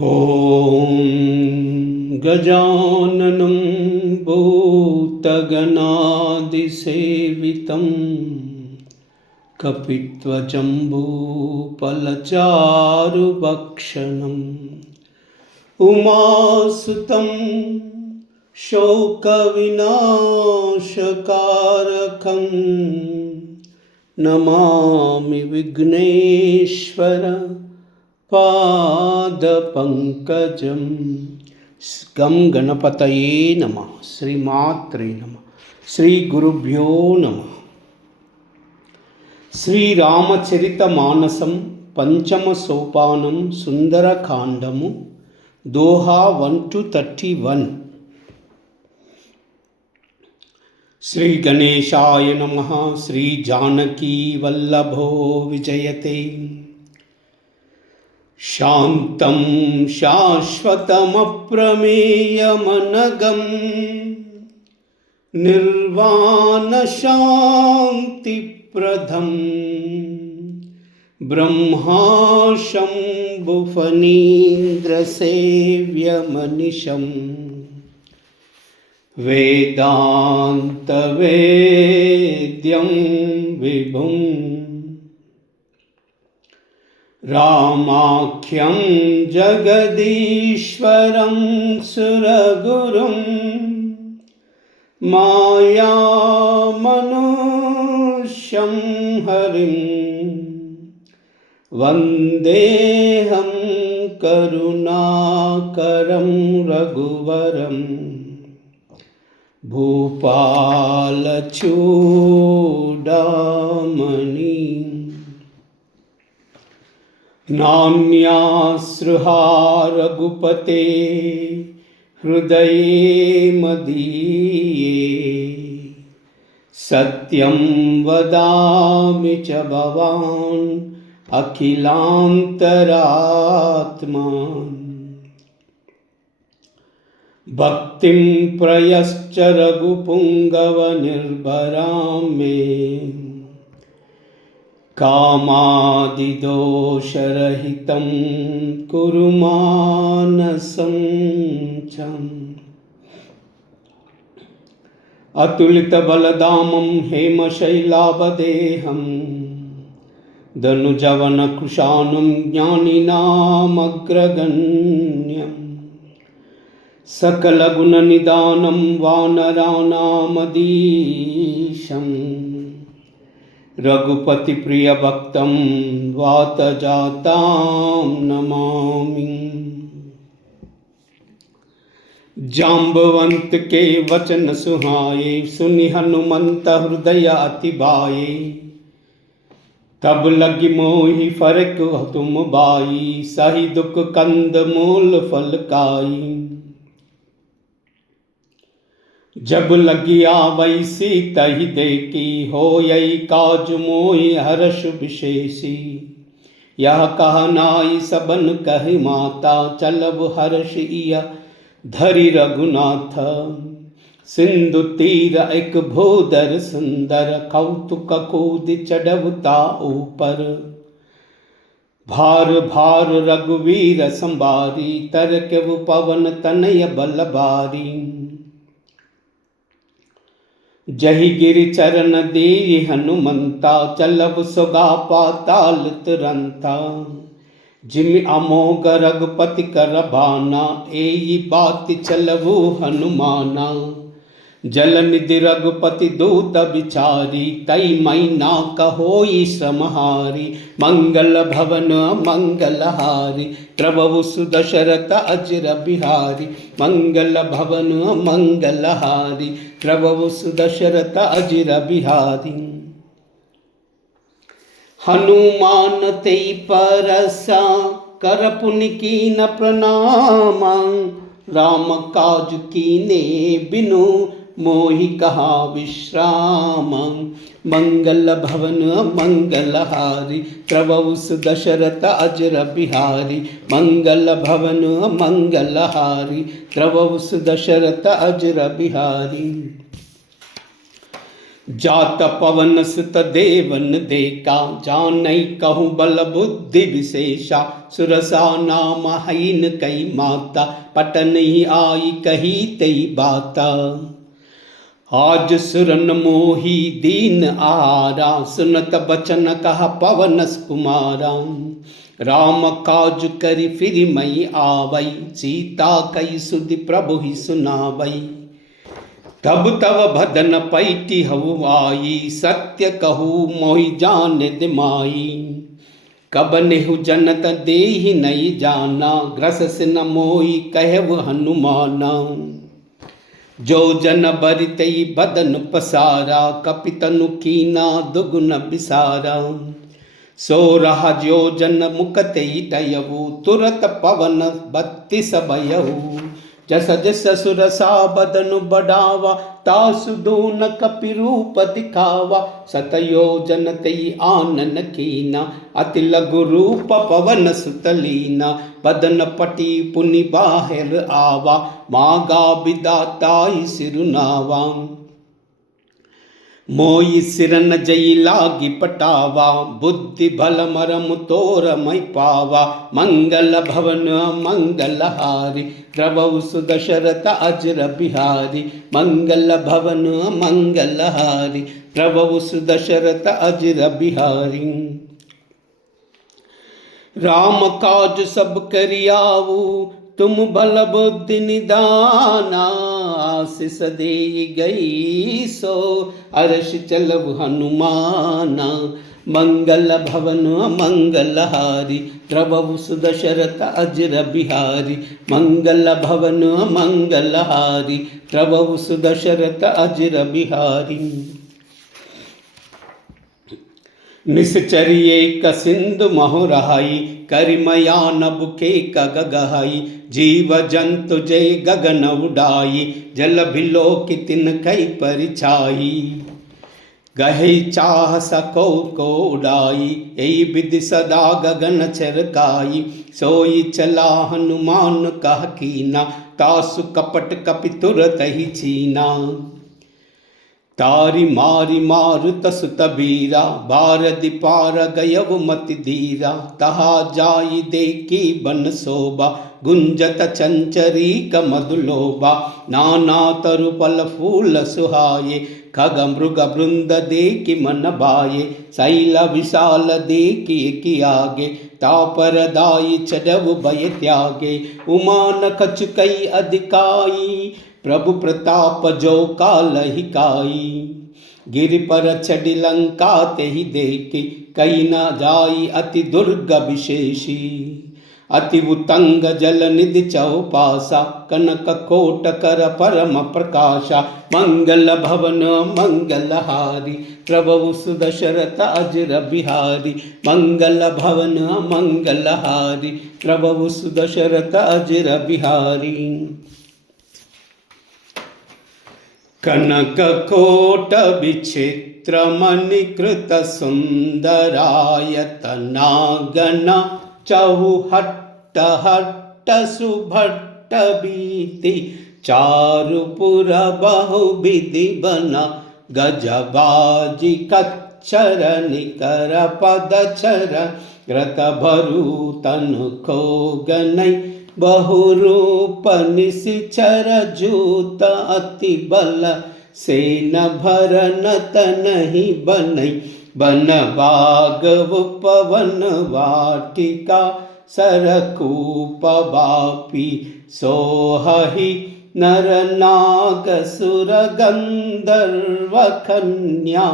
ॐ गजाननं भूतगणादिसेवितं कपित्वजम्बूफलचारुभक्षणम् उमासुतं शोकविनाशकारकं नमामि विघ्नेश्वर पादपङ्कजं। गं गणपतये नमः। श्रीमात्रे नमः। श्री गुरुभ्यो नमः। श्रीरामचरितमानसं पंचम सोपानं सुंदरकांडमु दोहा 1 to 31। श्री गणेशाय नमः। श्री जानकी वल्लभो विजयते। शान्तं शाश्वतमप्रमेयमनघं निर्वाणशान्तिप्रदं ब्रह्माशम्भुफणीन्द्रसेव्यमनिशं वेदान्तवेद्यं विभुम् रामाख्यं जगदीश्वरं सुरगुरुं मायामनुष्यं हरिं वन्देऽहं करुणाकरं रघुवरं भूपालचूडामणि। नान्या सृहा रघुपते हृदये मदीये। सत्यं वदामि च भवान् अखिलान्तरात्मा। भक्तिं प्रयश्च रघुपुङ्गवनिर्भरां मे। कामादिदोषरहितं कुरु मानसं च। अतुलितबलधामं हेमशैलाभदेहं धनुजवनकृशानं ज्ञानिनामग्रगण्यं। सकलगुणनिधानं वानराणामधीशम्। रघुपति प्रिय भक्तं वातजातां नमामि। जाम्बवंत के वचन सुहाए, सुनि हनुमंत हृदय अति भाए। तब लगी मोहि फरक तुम बाई, सही दुख कंद मूल फल खाई। जब लगी आवै सीतहि देखी, होयई काज मोहि हर्ष विशेषी। यह कह नाई सबन कहि माता, चलब हर्षिया धरि रघुनाथ। सिंधु तीर एक भूधर सुंदर, कौतुक कूद चढ़वता ऊपर। भार भार रघुवीर संभारी, तरकेव पवन तनय बल भारी। जहि गिरि चरण देहि हनुमंता, चलब सुगा पाताल तुरंता। जिमि अमोघ रघुपति कर भाना, एई बात चलबु हनुमाना। जल निधि रघुपति दूत बिचारी, तई मैना कहोई समहारी। मंगल भवन मंगलहारी, प्रभु सुदशरथ अजर बिहारी। मंगल भवन मंगलहारी, प्रभु सुदशरथ अजर बिहारी। हनुमान तेई परसा, कर पुनि कीन प्रणामा। राम काज कीने बिनु, मोहि कहा विश्राम। मंगल भवन मंगलहारी, प्रभु सुदशरथ अजर बिहारी। मंगल भवन मंगलहारी, प्रभु सुदशरथ अजर बिहारी। जात पवन सुत देवन देका, जानई कहूँ बल बुद्धि विशेषा, सुरसा नाम हईन कई माता, पटन ही आई कही तई बाता। आज सुरन मोही दीन आरा, सुनत बचन कहा पवन कुमारा। राम काज करि फिर मई आवई, सीता कई सुधि प्रभु ही सुनावई। तब तव भदन पैटी हऊ आई, सत्य कहू मोहि जान दिमाई। कब नेहु जनत देहि नहीं जाना, ग्रस न मोहि कहव हनुमाना। जो जन बरितई बदन पसारा, कपितनु कीना दुगुन बिसारा। सो रहा जो जन मुकतई डयऊ, तुरत पवन 32 भयऊ। जस जस सुरसा बदन बढ़ावा, तासु दून कपि रूप दिखावा। सतयोजन तई आनन कीना, अति लघु रूप पवन सुतलीना। बदन पटी पुनि बाहिर आवा, मागा विदाताई सिरुनावा। मोई सिरन जई लागी पटावा, बुद्धि भल मरम तोर मई पावा। मंगल भवन मंगलहारी, द्रवौ सुदशरथ अजर बिहारी। मंगल भवन मंगलहारी, द्रवौ सुदशरथ अजर बिहारी। राम काज सब करियाऊ, तुम बल बुद्धि निदाना। आशीष दे गई सो अरश चलव हनुमाना। मंगल भवन मंगलहारी, द्रवौ सुदशरथ अजर बिहारी। मंगल भवन मंगलहारी, द्रवौ सुदशरथ अजर बिहारी। निश्चर्ये कसिंधु महुरहाई, करिमयान बुके कगगहाई। जीव जंतु जय गगन उड़ाई, जल भिलो कि तिन कई परिछाई। गहे चाह सको को उड़ाई, यही विधि सदा गगन चरकाई। सोई चला हनुमान कह कीना, तासु कपट कपि तुरत ही छीना। तारी मारी मारुत सुत बीरा, बारदि पार गयव मति धीरा। तहा जाई देखी बन शोभा, गुंजत चंचरी कमदुलोबा। नाना तरु फल फूल सुहाये, खग मृग वृंद देखी मन भाये। शैल विशाल देखी कि आगे, तापर दाई चढ़व भय त्यागे। उमान कछुकई अधिकाई, प्रभु प्रताप जो काल ही काई। गिर पर चढ़ी लंका ते ही देखी, कई न जाई अति दुर्ग विशेषी। अति उतंग जल निधि चौपासा, कनक कोट कर परम प्रकाशा। मंगल भवन मंगलहारी, प्रभु सुदशरथ अजर बिहारी। मंगल भवन मंगलहारी, प्रभु सुदशरथ अजर बिहारी। कनक कोट विचित्र मणिकृत सुंदरायतनागना। चहुहट्ट हट्ट सुभट्ट बीति, चारुपुर बहुविधि बना। गजबाजी कच्छर निकर पदछर, ग्रत भरूतन खो गनई। बहुरूप निशिचर जूत अति बल, सेन भरन तनहि बनई। बन बाग उपवन वाटिका, सरकूप बापी सोहहि। नर नाग सुर गंधर्व कन्या,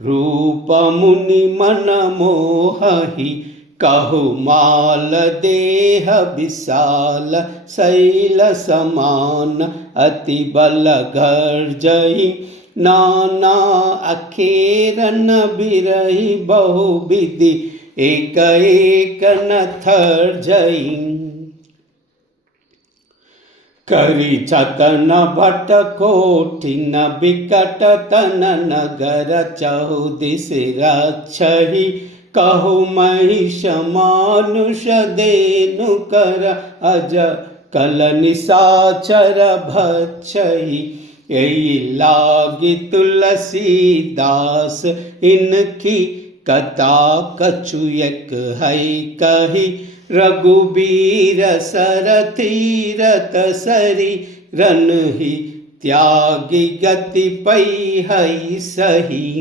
रूप मुनि मन मोहहि। कहु माल देह विशाल, शैल समान अति बल गर्जहि। नाना अखेरन बिरहि बहुविधि, एक एक न थर्जहि। करी छतन भट कोठिन बिकट तन नगर, चहुदिश रक्षहि। कहु महिष मानुष देनु कर, अज कल निशाचर भक्षहि। यही लागी तुलसीदास इनकी कथा कछु एक है कही रघुबीर सरतीरथ सरी रन ही त्यागी गति पै है सही।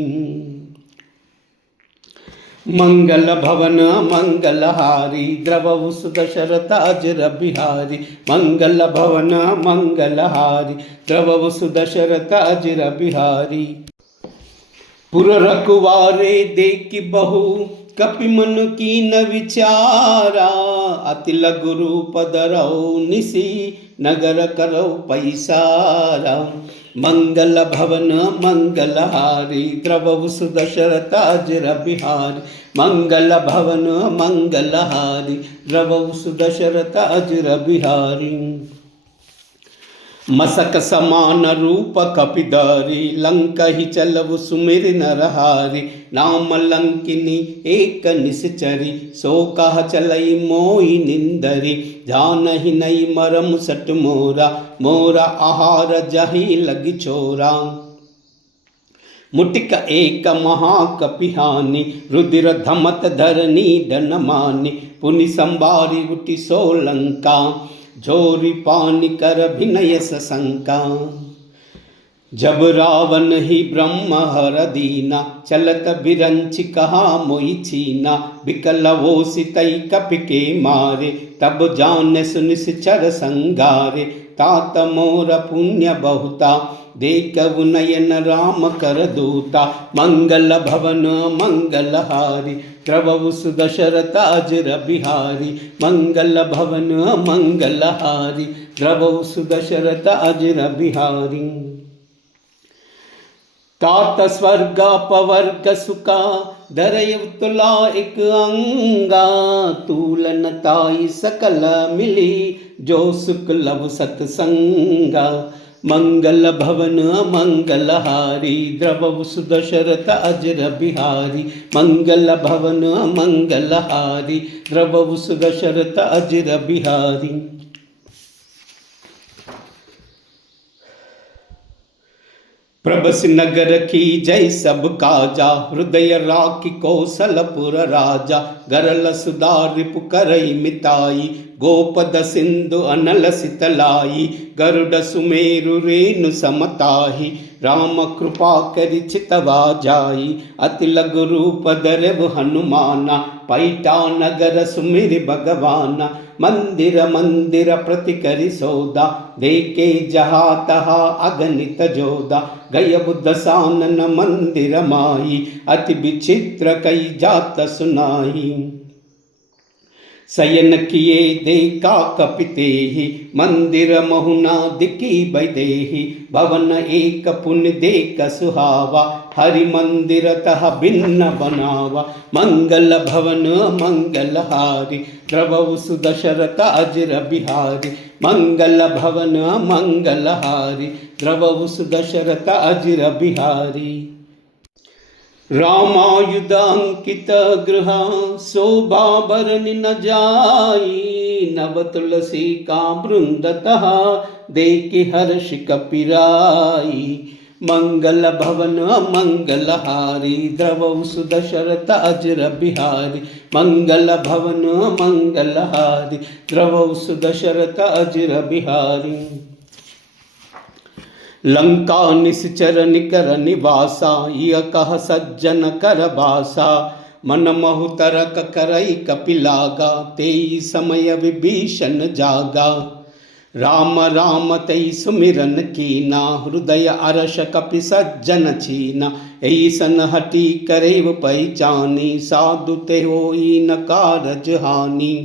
मंगल भवन मंगलहारी द्रवहु सुदशरथ अजर बिहारी। मंगल भवन मंगलहारी द्रवहु सुदशरथ अजर बिहारी। पुर रखवारे देखि बहु कपि मन कीन विचारा। अति लघु रूप धरऊ निसी नगर करऊ पैसारा। मंगल भवन मंगलहारी द्रवहु सुदशरथ अजर बिहारी। मंगल भवन मंगलहारी द्रवहु सुदशरथ अजर बिहारी। मसक समान रूप कपिधारी लंक ही चलवु सुमिर नरहारी। नाम लंकिनी एक निश्चरी सो कह चलई मोई निंदरी। जानहि नहीं मरम सट मोरा मोरा आहार जही लगी छोरा। मुटिक एक महाकपिहानी रुधिर धमत धरनी डनमानी। पुनि संबारी उठी सोलंका झोरी पानी कर भिनय सशंका। जब रावण ही ब्रह्म हर दीना चलत बिरंच कहा मोई छीना। बिकल वो सितई कपि के मारे तब जान सुनिश्चर संगारे। तात मोर पुण्य बहुता देखु नयन राम कर दूता। मंगल भवन मंगलहारी द्रवहु सुदशरथ अजर बिहारी। मंगल भवन मंगलहारी द्रवहु सुदशरथ अजर बिहारी। तात स्वर्ग पवर्ग सुका धरय तुला एक अंगा। तूलन ताई सकल मिली जो सुख लव सतसंगा। मंगल भवन मंगलहारी द्रवहु सुदशरथ अजर बिहारी। मंगल भवन मंगलहारी द्रवहु सुदशरथ अजर बिहारी। प्रभस नगर की जय सब काजा हृदय राखी कौशलपुर राजा। गरल सुधा रिपु करई मिताई गोपद सिंधु अनल सितलाई। गरुड सुमेरु रेणु समताही राम कृपा करि चितवा जाई। अति लघु रूप धरव हनुमाना पैठा नगर सुमिर भगवाना। मंदिर मंदिर प्रति करि सौदा देखे जहा तहा अगणित जोदा। गय बुद्ध सानन मंदिर माही अति विचित्र कई जात सुनाही। शयन किए देखा कपिते ही मंदिर महुना दिकी बैदेही। भवन एक पुण्य देख सुहावा हरि मंदिर तह भिन्न बनावा। मंगल भवन मंगलहारी द्रवहु सुदशरथ अजर बिहारी। मंगल भवन मंगलहारी द्रवहु सुदशरथ अजर बिहारी। रामायुध अंकित गृह शोभा बरनि न जाई। नव तुलसी का वृंदतः देखि हर्ष कपिराई। मंगल भवन मंगलहारी द्रवहु सुदशरथ अजर बिहारी। मंगल भवन मंगलहारी द्रवहु सुदशरथ अजर बिहारी। लंका निश्चर निकर निवासा यह कह सज्जन कर बासा। मन महु तरक करई कपिलागा तेई समय विभीषण जागा। राम राम तई सुमिरन कीना हृदय अरस कपि सज्जन छीना। ऐसन हटी करेव पहचानी साधु ते होई न कारज हानि।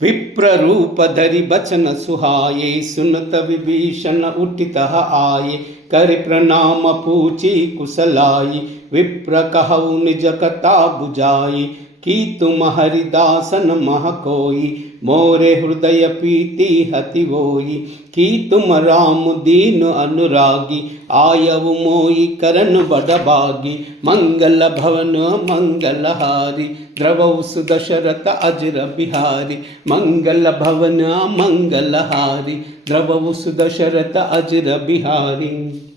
विप्र रूप धरि बचन सुहाये सुनत विभीषण उठित आये। कर प्रणाम पूछी कुशलाई विप्र कहु निज कथा बुझाई। कि तुम हरिदासन मह कोई मोरे हृदय प्रीति हति होई। कि तुम राम दीन अनुरागी, आयव मोई करन बड़ बागी। मंगल भवन मंगलहारी, द्रवौ सुदशरथ अजर बिहारी। मंगल भवन मंगलहारी, द्रवौ सुदशरथ अजर बिहारी।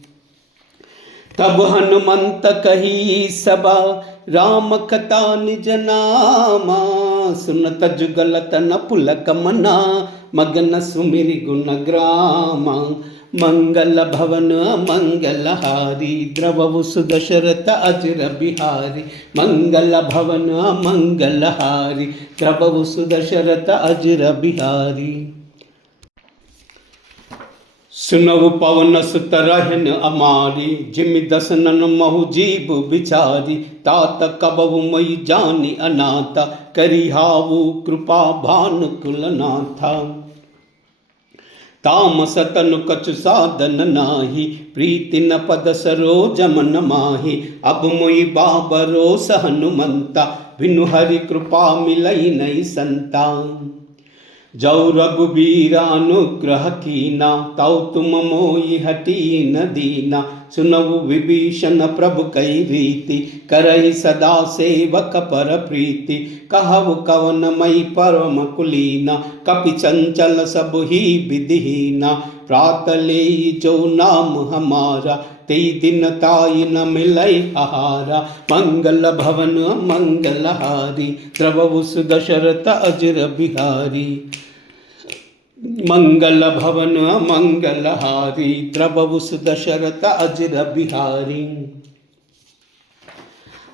तब हनुमंत कही सबा, राम कथा निज नामा। सुनत जुगल तन पुलक मना, मगन सुमिरि गुण ग्रामा। मंगल भवन मंगलहारी, द्रवौ सुदशरथ अजर बिहारी। मंगल भवन मंगलहारी, द्रवौ सुदशरथ अजर बिहारी। सुनहु पवन सुत रहन अमारी, जिमि दसनन महु जीव बिचारी। तात कबहु मई जानी अनाथा, करिहावु कृपा भानु कुलनाथा। तामस तनु कछु साधन नाही, प्रीति न पद सरोज मन माही। अब मोई बाबरोस हनुमंता, बिनु हरि कृपा मिलई नहीं संता। जौ रघुबीर अनुग्रह कीना, तौ तुम मोहि हटी न दीना। सुनहु विभीषण प्रभु कई रीति, करहि सदा सेवक पर प्रीति। कहु कवन मई परम कुलीना, कपि चंचल सब ही विधिहीना। प्रात लेई जो नाम हमारा, तेई दिन ताई न मिलई आहारा। मंगल भवन मंगलहारी, द्रवौ सुदशरथ अजर बिहारी। मंगल भवन मंगलहारी, द्रवौ सुदशरथ अजर बिहारी।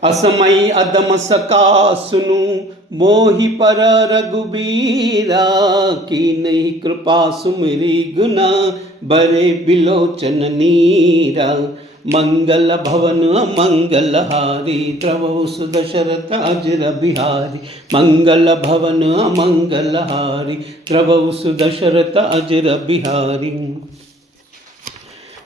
असमई अदम सका सुनु, मोहि पर रघुबीरा। कीन्ही कृपा सुमिरि गुना, बरे बिलोचन नीरा। मंगल भवन मंगलहारी, द्रवौ सुदशरथ अजर बिहारी। मंगल भवन मंगलहारी, द्रवौ सुदशरथ अजर बिहारी।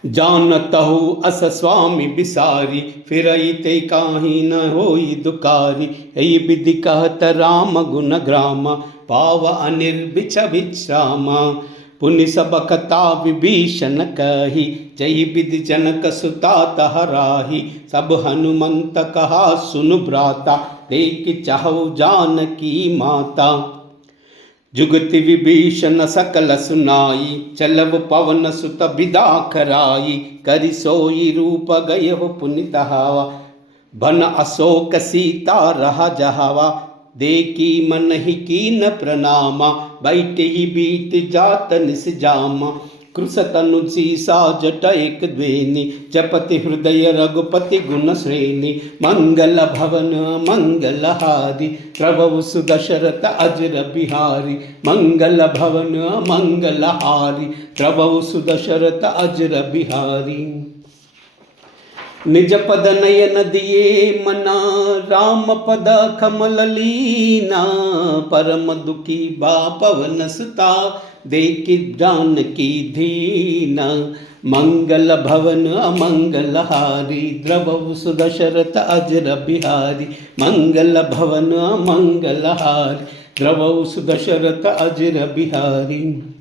जानतहु अस स्वामी बिसारी, फिरई ते काहि न होई दुकारी। यही विधि कहत राम गुण ग्रामा, पाव अनिर्बिच विश्रामा। पुनि सब कथा विभीषण कही, जय विधि जनक सुता तहराही। सब हनुमंत कहा सुनु भ्राता, देख चाहु जानकी माता। जुगति विभीषण सकल सुनाई, चलब पवन सुत बिदा कराई। करि सोई रूप गयहु पुनि तहावा, बन अशोक सीता रहा जहावा। देखी मन ही कीन प्रणामा, बैठ ही बीत जात निस जामा। कृश तनु सीसा जट एक द्वेनी, जपति हृदय रघुपति गुण श्रेणी। मंगल भवन मंगलहारी, द्रवौ सुदशरथ अजर बिहारी। मंगल भवन मंगलहारी, द्रवौ सुदशरथ अजर बिहारी। निज पद नयन दिए मना, राम पद कमल लीना। परम दुखी बा पवन सुता, देखि जानकी दीना। मंगल भवन मंगलहारी, द्रवौ सुदशरथ अजर बिहारी। मंगल भवन मंगलहारी, द्रवौ सुदशरथ अजर बिहारी।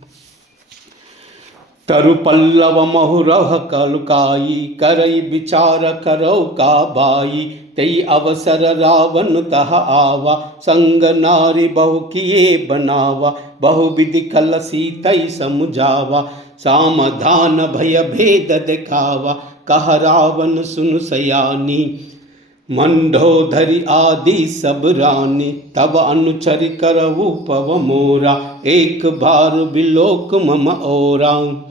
तरु पल्लव महुरह कलुकाई, करई विचार करौ का बाई। तई अवसर रावण तह आवा, संग नारी बहु किए बनावा। बहु विधि कल सीतई समुझावा, सामधान भय भेद दिखावा। कह रावण सुनु सयानी, मंडोदरी आदि सब रानी। तब अनुचरि करहु पव मोरा, एक बार बिलोक मम ओरा।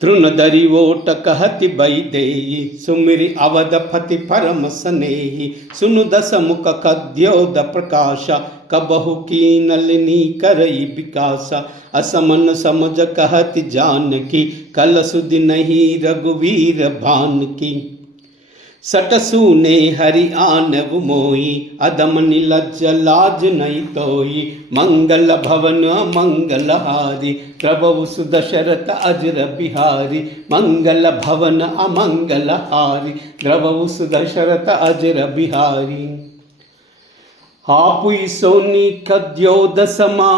तृणधरि ओट कहति वैदेही, सुमिरि अवधपति परम स्नेही। सुनु दस मुख कद्योद प्रकाशा, कबहु कीनलिनी करई विकासा। असमन समझ कहति जानकी, कल सुधि नहीं रघुवीर भानकी। सटसूने हरि आनव मोई, अदम निलज्ज लाज नहीं तोई। मंगल भवन मंगलहारी, द्रवौ सुदशरथ अजर बिहारी। मंगल भवन अमंगलहारी, द्रवौ सुदशरथ अजर बिहारी। हापुई सोनी खद्योद समा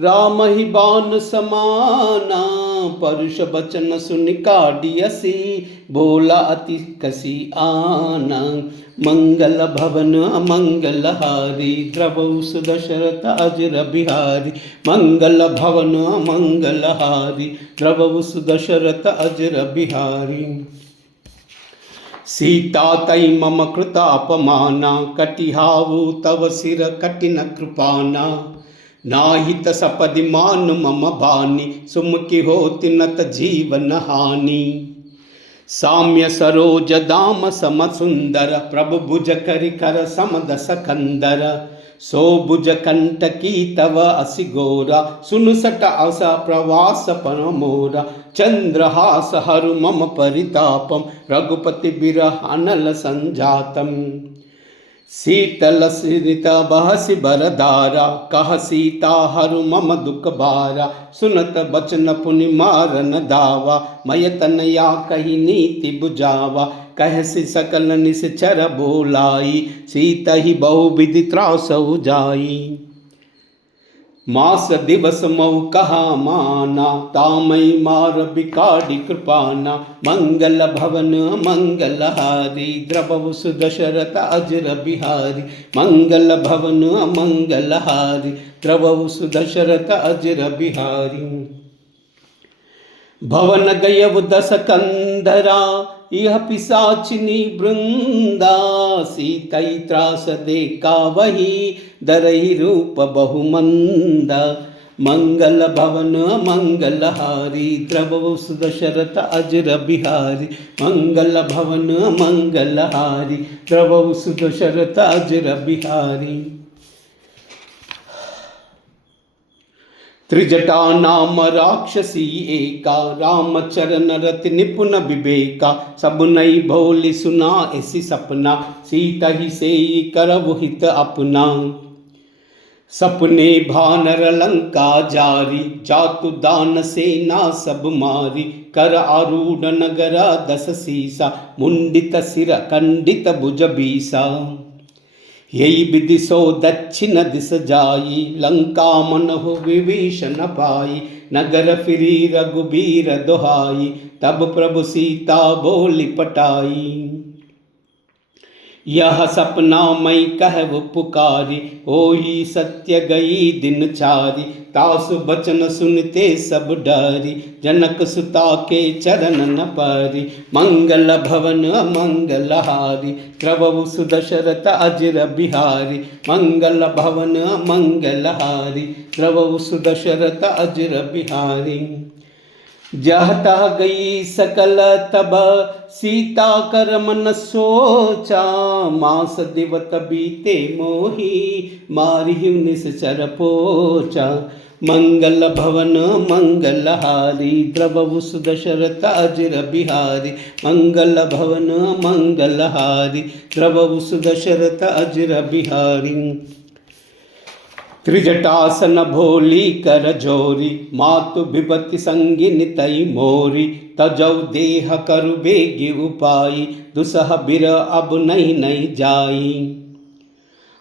राम ही बान समाना परुष बचन सुन काडियसी बोला अति कसी आना मंगल भवन मंगल हारी द्रवौ सुदशरथ अजर बिहारी मंगल भवन मंगल हारी द्रवौ सुदशरथ अजर बिहारी सीता तई मम कृतापमाना कटिहावु तव सिर कठिन कृपाना नाहित सपदि मान मम बानी सुमुखि होति नत जीवन हानि साम्य सरोज दाम सम सुंदर प्रभु भुज करि कर समदस कंदर सो भुज कंटकी तव असि गोरा सुनु सट अस प्रवास परमोरा चंद्रहास हरु मम परितापम रघुपति बिरह अनल संजातम शीतल सिरिता बहसि बरदारा कह सीता हरु मम दुख बारा सुनत बचन पुनि मारन दावा मय तनया कही नीति बुझावा कहसि सकल निश्चर बोलाई सीता ही बहु विधि त्रासौ जाई मास दिवस मऊ कहा माना तामई मार बिकाड़ी कृपाना मंगल भवन मंगल हारी द्रवौ सुदशरथ अजर बिहारी मंगल भवन मंगल हारी द्रवौ सुदशरथ अजर बिहारी भवन गयव दस कंदरा यह पिशाचिनी वृंदा सीतई त्रास देखा वही दरई रूप बहुमंदा मंगल भवन मंगल हारी द्रवौ सुदशरथ अजर बिहारी मंगल भवन मंगल हारी द्रवौ सुदशरथ अजर बिहारी त्रिजटा नाम राक्षसी एका राम चरण रति निपुण विवेका सब नई भोली सुना ऐसी सपना सीता ही से करबु हित अपना सपने भानर लंका जारी जातु दान सेना सब मारी कर आरूढ़ नगर दस सीसा मुंडित सिर खंडित भुज बीसा यही विधि सो दक्षिण दिस जाई लंका मनहु विभीषण पाई नगर फिरी रघुबीर दोहाई तब प्रभु सीता बोली पटाई यह सपना मई कहव पुकारी होई सत्य गई दिन चारी तासु बचन सुनते सब डरी जनक सुता के चरण न पारी मंगल भवन मंगल हारी द्रवौ सुदशरथ अजर बिहारी मंगल भवन मंगल हारी द्रवौ सुदशरथ अजर बिहारी जहता गई सकल तब सीता कर मन सोचा मास दिवत बीते मोही मारी निश्चर पोचा मंगल भवन मंगल हारी द्रवौ सुदशरथ अजर बिहारी मंगल भवन मंगल हारी द्रवौ सुदशरथ अजर बिहारी त्रिजटासन भोली कर जोरी मातु विपति संगिनी तई मोरी तजौ देह करु बेगी उपाई दुसह बिर अब नहीं नहीं जाई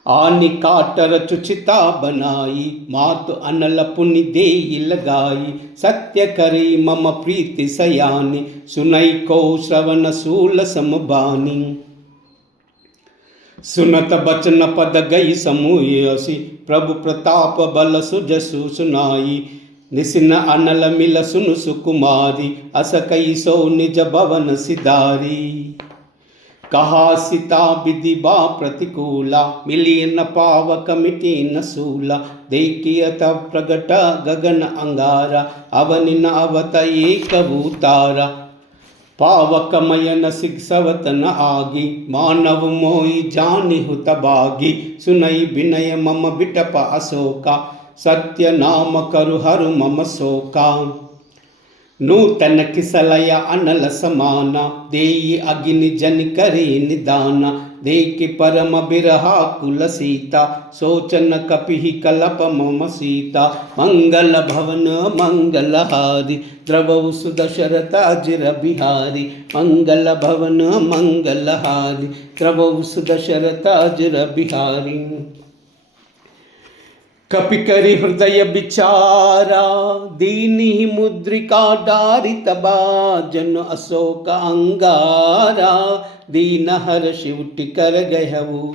आनि काटर चुचिता बनाई मातु अनल पुनि देई लगाई सत्य करी मम प्रीति सयानी सुनई को श्रवण सूल समबानी सुनत बचन पद गई समूहसी प्रभु प्रताप बल सुजसु सुनाई निसिन अनल मिल सुनु सुकुमारी अस कई सो निज भवन सिधारी कहा सीता विधि बा प्रतिकूला मिली न पावक मिटी न सूला देखिय तब प्रगट गगन अंगारा अवनि न अवत एक भूतारा पावक मयन सिक्सवत न आगी मानव मोई जानि हुत बागी सुनई विनय मम बिटप अशोका सत्य नाम करु हरु मम शोका नूतन किसलय अनल समाना देई अग्नि जन करी निदाना देखि परम बिरहा कुल सीता सोचन कपिहि कलप मम सीता मंगल भवन मंगल हारी द्रवौ सुदशरथ अजर बिहारी मंगल भवन मंगल हारी द्रवौ सुदशरथ अजर बिहारी कपि करि हृदय विचारा, दीनी मुद्रिका डारि तबा, जन अशोक अंगारा, दीन हर्षि उठि कर गयहु,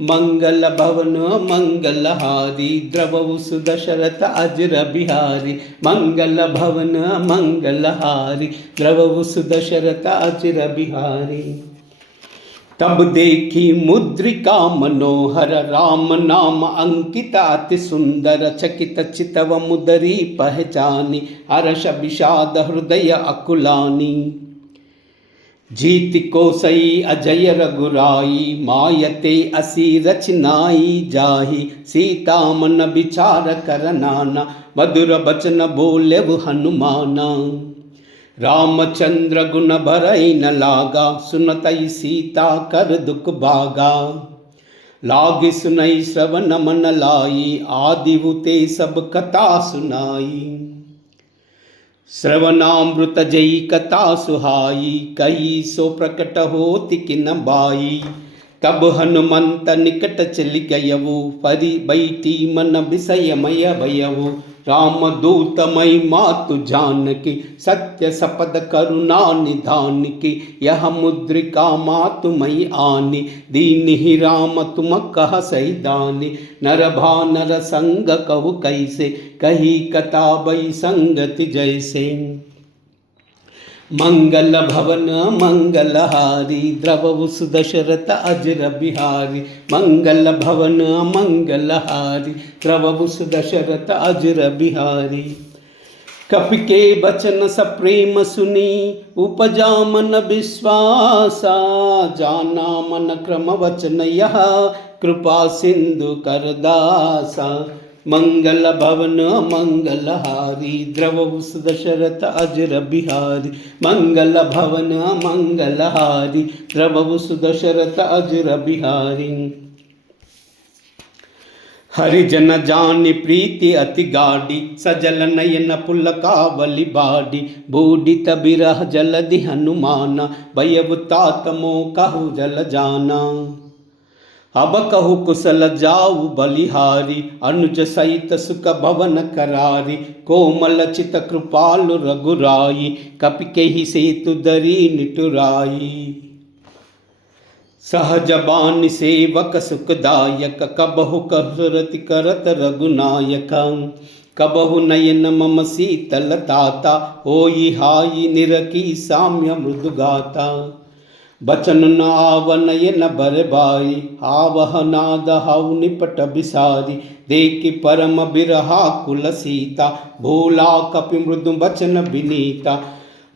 मंगल भवन मंगलहारी, द्रवहु सुदशरथ अजर बिहारी, मंगल भवन मंगलहारी, द्रवहु सुदशरथ अजर बिहारी। तब देखी मुद्रिका मनोहर, राम नाम अंकित अति सुंदर, चकित चितव मुदरी पहचानी, हर्ष विषाद हृदय अकुलानी। जीति को सई अजय रघुराई, मायते असी रचनाई जाहि, सीता मन विचार कर नाना, मधुर बचन बोले हनुमाना। रामचंद्र गुण भरई न लागा, सुनतई सीता कर दुख भागा, लागी सुनई श्रवण मन लाई, आदि हुते सब कथा सुनाई। श्रवणामृत जई कथा सुहाई, कही सो प्रकट होति किन बाई। तब हनुमंत निकट चलि गयवु, परि बैठी मन विषयमय भयवु। राम दूत मई मातु जानकी, सत्य सपद करुणा निधान की। यह मुद्रिका मातु मई आनी, दीनहि राम तुम कह सही दानी। नर भानर संग कहु कैसे, कही कथा बई संगति जैसे। मंगल भवन मंगलहारी, द्रवहु सुदशरथ अजर बिहारी। मंगल भवन मंगलहारी, द्रवहु सुदशरथ अजर बिहारी। कपि के बचन सप्रेम सुनी, उपजा मन विश्वासा। जाना मन क्रम वचन यह, कृपा सिंधु कर दासा। मंगल भवन मंगलहारी, द्रवहु सुदशरथ अजर बिहारी। मंगल भवन मंगलहारी, द्रवहु सुदशरथ अजर बिहारी। हरिजन जानि प्रीति अति गाढ़ी, सजल नयन पुलकावली बाढ़ी। बूढ़ित बिरह जलधि हनुमाना, भयउ तात मोह कहु जल जाना। अब कहु कुशल जाऊ बलिहारी, अनुज सहित सुख भवन करारी। कोमल चित कृपालु रघुराई, कपि केहि सेतु दरी निटुराई। सहज बानी सेवक सुखदायक, कबहु कसुरति करत रघुनायक। कबहु नयन मम शीतल ताता, होई हाई निरखी साम्य मृदुगाता। बचन न आवनयन बर बाई, आवह नाद हऊ निपट बिसारी। देखि परम बिरहा कुल सीता, भोला कपि मृदु बचन विनीता।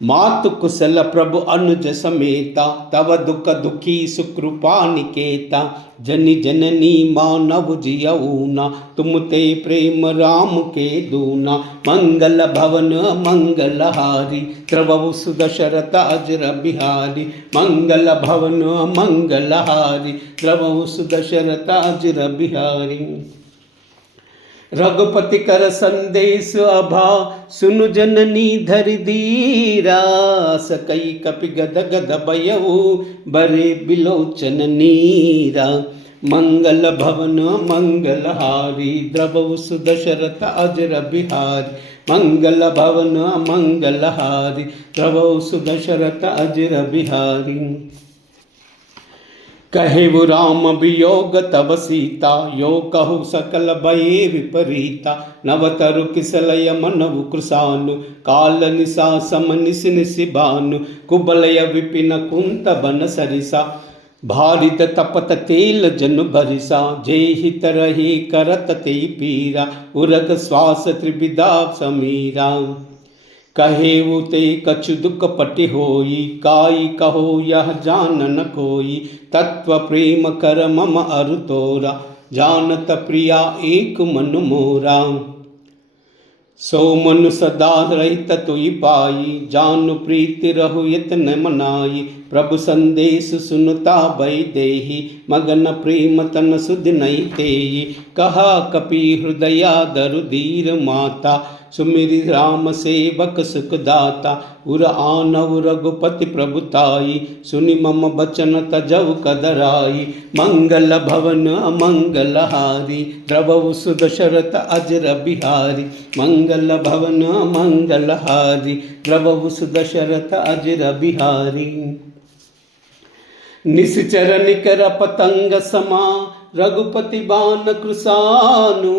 मातु कुशल प्रभु अनुज समेता, तव दुख दुखी सुकृपा निकेता। जनि जननी मानव जियऊना, तुम ते प्रेम राम के दूना। मंगल भवन मंगलहारी, द्रवहु सुदशरथ अजर बिहारी। मंगल भवन मंगलहारी, द्रवहु सुदशरथ अजर बिहारी। रघुपति कर संदेश अभा, सुनु जननी धरि धीरा। सकई कपि गद गद भयउ, बरे बिलोचन नीरा। मंगल भवन मंगलहारी, द्रवहु सुदशरथ अजर बिहारी। मंगल भवन मंगलहारी, द्रवहु सुदशरथ अजर बिहारी। कहेवु राम वियोग तव सीता, यो कहु सकल भये विपरीता। नवतरु किसलय मनवु कृशानु, काल निशा सम निश निशि भानु। कुबलय विपिन कुंत बन सरिसा, भारित तपत तेल जनु भरिसा। जेहि तरहि करत ते पीरा, उरग श्वास त्रिविधा समीरा। कहेउ ते कछु दुख पटि होई, काई कहो यह जानन कोई। तत्व प्रेम कर मम अरु तोरा, जानत प्रिया एक मन मोरा। सो मनु सदा रहित तुई पाई, जानु प्रीति रहु यतन मनाई। प्रभु संदेश सुनता भई देहि, मगन प्रेम तन सुध नहीं ते। कहा कपि हृदया दरुदीर माता, सुमिरि राम सेवक सुख दाता। उर आनव रघुपति प्रभुताई, सुनि मम बचन तजौ कदराई। मंगल भवन मंगल हारी, द्रवहु सुदशरथ अजर बिहारी। मंगल भवन मंगल हारी, द्रवहु सुदशरथ अजर बिहारी। निश्चर निकर पतंग समा, रघुपति बाण कृसानु।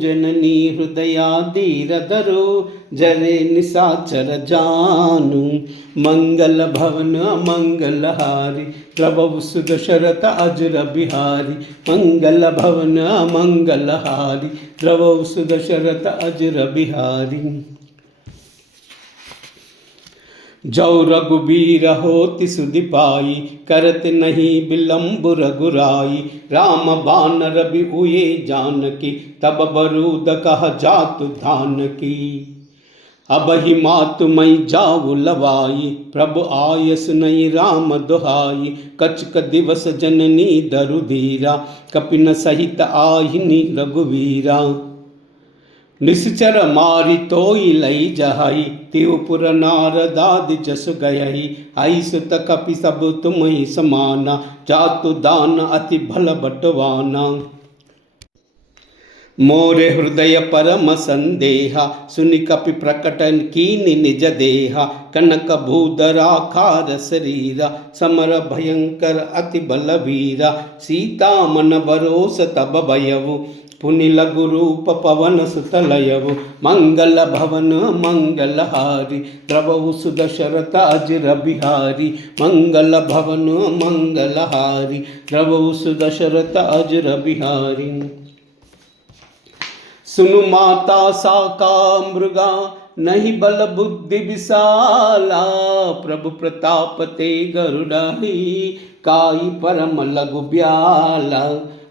जननी हृदया धीर धरो, जरे निशाचर जानु। मंगल भवन मंगल हारी, द्रवहु सुदशरथ अजर बिहारी। मंगल भवन मंगल हारी, द्रवहु सुदशरथ अजर बिहारी। जौ रघुबीर होति सुधि पाई, करत नहीं विलंब रघुराई। राम बानर बिहुए जानकी, तब बरूद कह जातु धानकी। अब ही मातु मई जाऊ लवाई, प्रभु आयस नहीं राम दुहाई। कछक दिवस जननी दरुधीरा, कपिन सहित आहिनी रघुवीरा। निश्चर मारि तोई लई जहाई, त्योपुर नारदादि जस गयहि। आई सुत कपि सब तुम ही समाना, जातु दान अति भल बटवाना। मोरे हृदय परम संदेहा, सुनि कपि प्रकटन कीनि निज देहा। कनक भूधरा खार शरीरा, समर भयंकर अति बलवीरा। सीता मन भरोस तब भयउ, पुनि लघु रूप पवन सुत लयउ। मंगल भवन मंगल हारी, द्रवहु सुदशरथ अजर बिहारी। मंगल भवन मंगल हारी, द्रवहु सुदशरथ अजर बिहारी। सुनु माता साका मृगा, नहीं बल बुद्धि विशाला। प्रभु प्रताप ते गरुड़ाही, काई परम लघु ब्याला।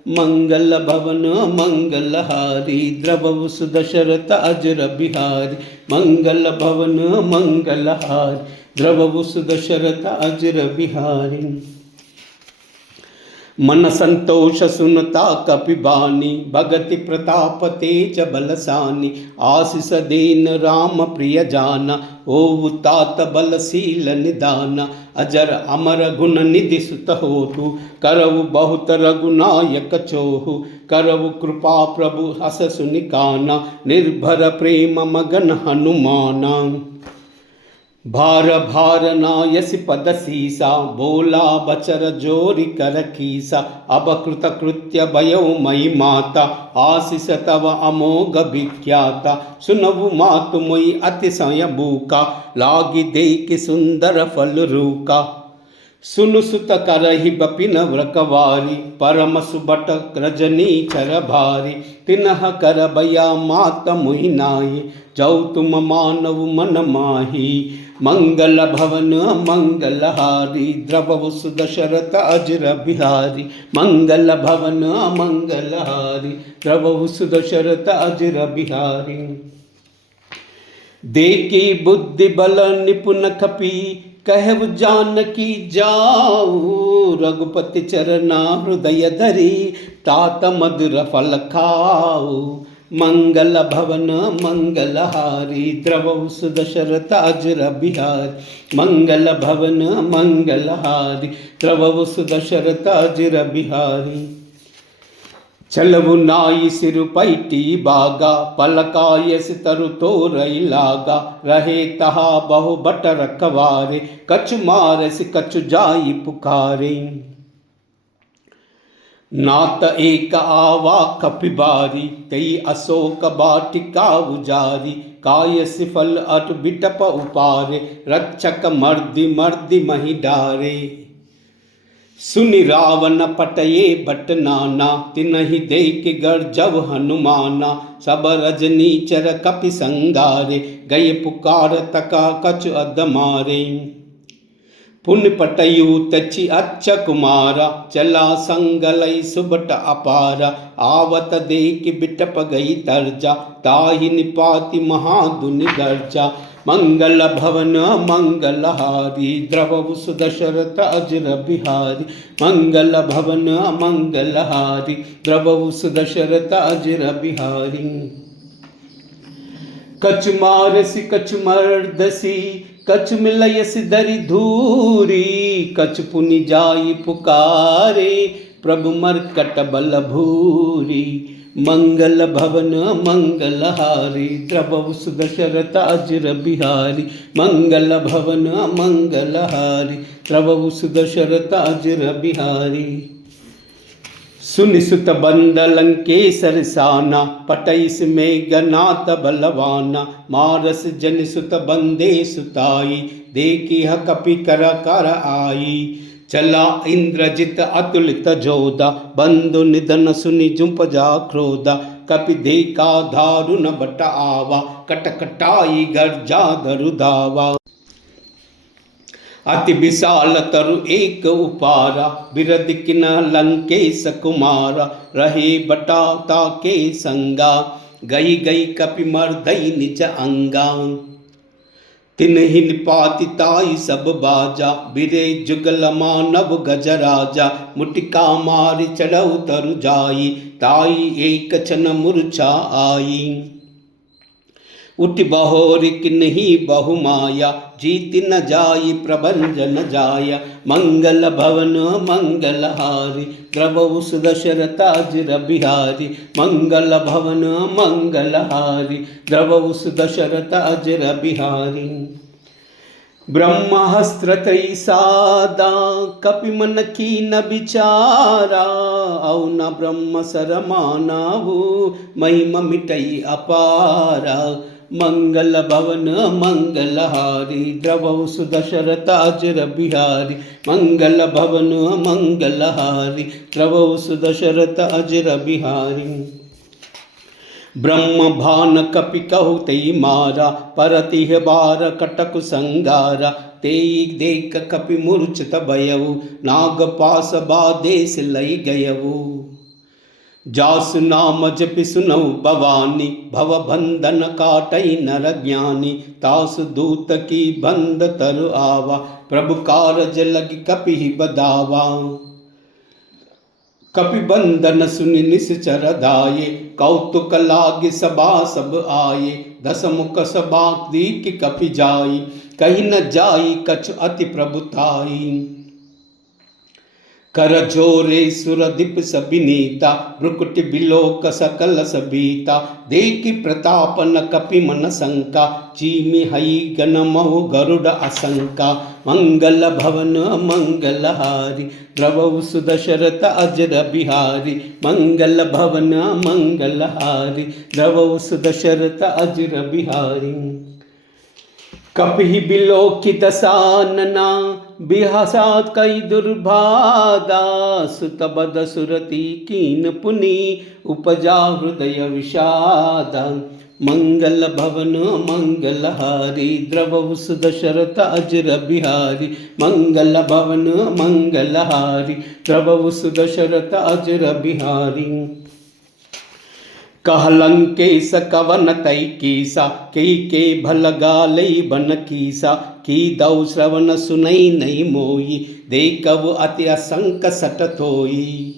मंगल भवन मंगल हारी, द्रवहु सुदशरथ अजर बिहारी। मंगल भवन मंगल हारी, द्रवहु सुदशरथ अजर बिहारी। मन संतोष सुनता कपिबानी, भगति प्रताप तेज बलसानी। आशीष देन राम प्रिय जाना, ओहु तात बलशील निदाना। अजर अमर गुण निधि सुत होतु, करऊ बहुत रघुनायक चोहु। करऊ कृपा प्रभु हस सुनिकाना, निर्भर प्रेम मगन हनुमाना। भार भार नायसि पद सीसा, बोला बचर जोरि कर कीसा। अब कृत कृत्य भयउ मई माता, आशीष तव अमोघ विख्याता। सुनवु मातु मोहि अतिशय भूखा, लागी देख सुंदर फल रूका। सुनु सुत करहि बपिन व्रकवारी, परम सुबट रजनी चर भारी। तिनह कर भया मात मुहि नाहि, जौ तुम मानव मन माही। मंगल भवन मंगल हारी, द्रवहु सुदशरथ अजर बिहारी। मंगल भवन मंगल हारी, द्रवहु सुदशरथ अजर बिहारी। देखी बुद्धि बल निपुण खपी, कहु जानकी जाऊ। रघुपति चरना हृदय धरी, तात मधुर फल खाऊ। मंगल भवन मंगल हारी, द्रवहु सुदशरथ अजर बिहारी। मंगल भवन मंगल हारी, द्रवहु सुदशरथ अजर बिहारी। चलवु नाई सिरु पैटी बागा, पलकायस तरु तोरई लागा। रहे तहा बहु बट रखवारे, कछु मारस कछु जाई पुकारे। नात एक आवा कपिबारी, तई अशोक बाटिका उजारी। कायस फल अट बिटप उपारे, रक्षक मर्दि मर्दि मही डारे। सुनि रावण पटये बट नाना, तिनहि देख गर्जव हनुमाना। सब रजनीचर कपि संगारे, गए पुकार तका कछु अध मारे। पुण्य पटयु तचि अच्छ कुमारा, चला संगलई सुबट अपारा, आवत देख बिटप गई तर्जा, ताहि निपाति महादुनि गर्जा। मंगल भवन मंगलहारी, द्रवहु सुदशरथ अजर बिहारी, मंगल भवन मंगलहारी, द्रवहु सुदशरथ अजर बिहारी। कछ मारसी कछ मर्दसी, कछ मिलयसी दरि धूरी, कछ पुनि जाई पुकारे, प्रभु मरकट बल भूरी। मंगल भवन मंगलहारी, द्रवहु सुदशरथ अजर बिहारी, मंगल भवन मंगलहारी, द्रवहु सुदशरथ अजर बिहारी। सुनि सुत बंद लंकेसर साना, पटईस में गनात बलवाना, मारस जन सुत बंदे सुताई, देखी ह कपि कर कर आई। चला इंद्रजित अतुलित जोधा, बंधु निधन सुनि जुपजा क्रोधा, कपि देखा दारुण बट आवा, कटकटाई गर्जा धरु धावा। अति विशाल तरु एक उपारा, बिरद किन लंकेश कुमारा, रहे बटाता के संगा, गई गई कपि मर्दई निज अंगा। तिन्हि निपाति ताई सब बाजा, बिरे जुगल मानव गजराजा, मुटिका मारि चढ़ऊ तरु जाई, ताई एक छन मूर्छा आई। उठि बहोरि किन्हि बहुमाया, जीति न जाई प्रभंजन जाया। मंगल भवन मंगलहारी, द्रवहु सुदशरथ अजर बिहारी, मंगल भवन मंगलहारी, द्रवहु सुदशरथ अजर बिहारी। ब्रह्मास्त्र तई सादा, कपि मन कीन विचारा, औ न ब्रह्म सर मानाहु, महिमा मिटई अपारा। मंगल भवन मंगलहारी, द्रवहु सुदशरथ अजर बिहारी, मंगल भवन मंगलहारी, द्रवहु सुदशरथ अजर बिहारी। ब्रह्म भान कपि कहु तेई मारा, परतिह बार कटक संगारा, तेई देख कपि मूर्छित भयउ, नाग पास बादेश लई गयउ। जासु नाम जपि सुनऊ भवानी, भव बंधन काटई नर ज्ञानी, तासु दूत की बंद तरु आवा, प्रभु कारज लगी कपि बदावा। कपि बंधन सुनि निश्चर दाये, कौतुक लागे सबा सब आये, दस मुख सबा दीक कपि जाई, कहीं न जाई कछु अति प्रभुताई। कर जोरे सुरदीप सबिनीता, भ्रुकुटि बिलोक सकल सबीता, देखि प्रताप न कपि मन शंका, चीमि हई गण महु गरुड़ असंका। मंगल भवन मंगलहारी, द्रवहु सुदशरथ अजर बिहारी, मंगल भवन मंगलहारी, द्रवहु सुदशरथ अजर बिहारी। कपि बिलोकि दसानना, बिहासात कई दुर्भादा, सुत बद सुरति कीन पुनि, उपजा हृदय विषादा। मंगल भवन मंगलहारी, द्रवहु सुदशरथ अजर बिहारी, मंगल भवन मंगलहारी, द्रवहु सुदशरथ अजर बिहारी। कह लंकेश कवन तई कीसा, के भल गालई बन कीसा, की दौ श्रवण सुनई नहीं मोई, देखव अति असंक सट थोई।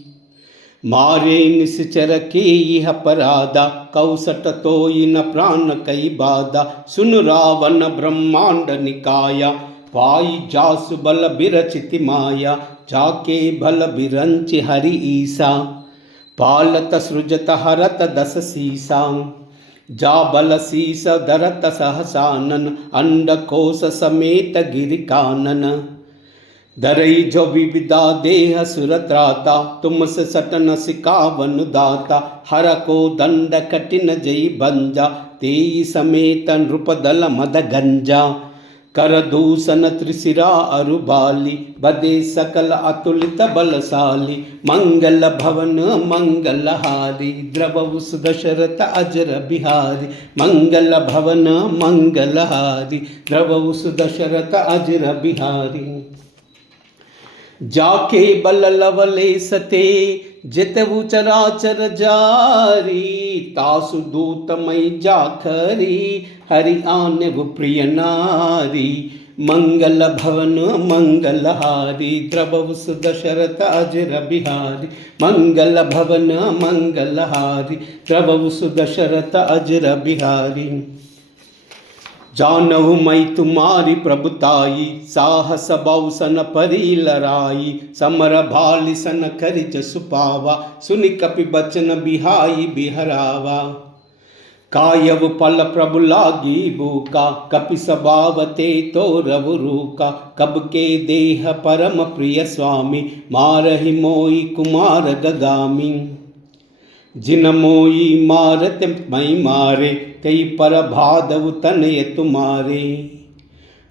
मारे निश्चर के यह परादा, कौ सट तोई न प्राण कई बाधा। सुन रावण ब्रह्मांड निकाया, पाई जासु बल बिरचिति माया, जाके भल बिरंच हरि ईसा। पालत सृजत हरत दस सीसा, जा बल शीस धरत सहसानन, अंड कोश समेत गिरि कानन। धरई जो विविधा देह सुरत्राता, तुम से सटन सिकावन दाता। हर को दंड कठिन जई भंजा, तेई समेत नृपदल मद गंजा। कर दूषण त्रिशिरा अरुबाली, बदे सकल अतुलित बलशाली। मंगल भवन मंगलहारी, द्रवहु सुदशरथ अजर बिहारी, मंगल भवन मंगलहारी, द्रवहु सुदशरथ अजर बिहारी। जाके बल लवले सते जितवु चराचर जारी तासु दूतमय जाखरी हरि आनव प्रिय नारी मंगल भवन मंगलहारी द्रवउ सुदशरथ अजर बिहारी मंगल भवन मंगलहारी द्रवउ सुदशरथ अजर बिहारी जानहु मई तुम्हारी प्रभुताई साहस बौसन परी लराई समर भाली सन कर जसु पावा सुनि कपि बचन बिहाई बिहरावा कायव पल प्रभु लागी भूका कपि सबावते तो रवु रूका कब के देह परम प्रिय स्वामी मारहि मोई कुमार गगामी जिन मोई मारत मई मारे कई पर भादव तनय तुम्हारे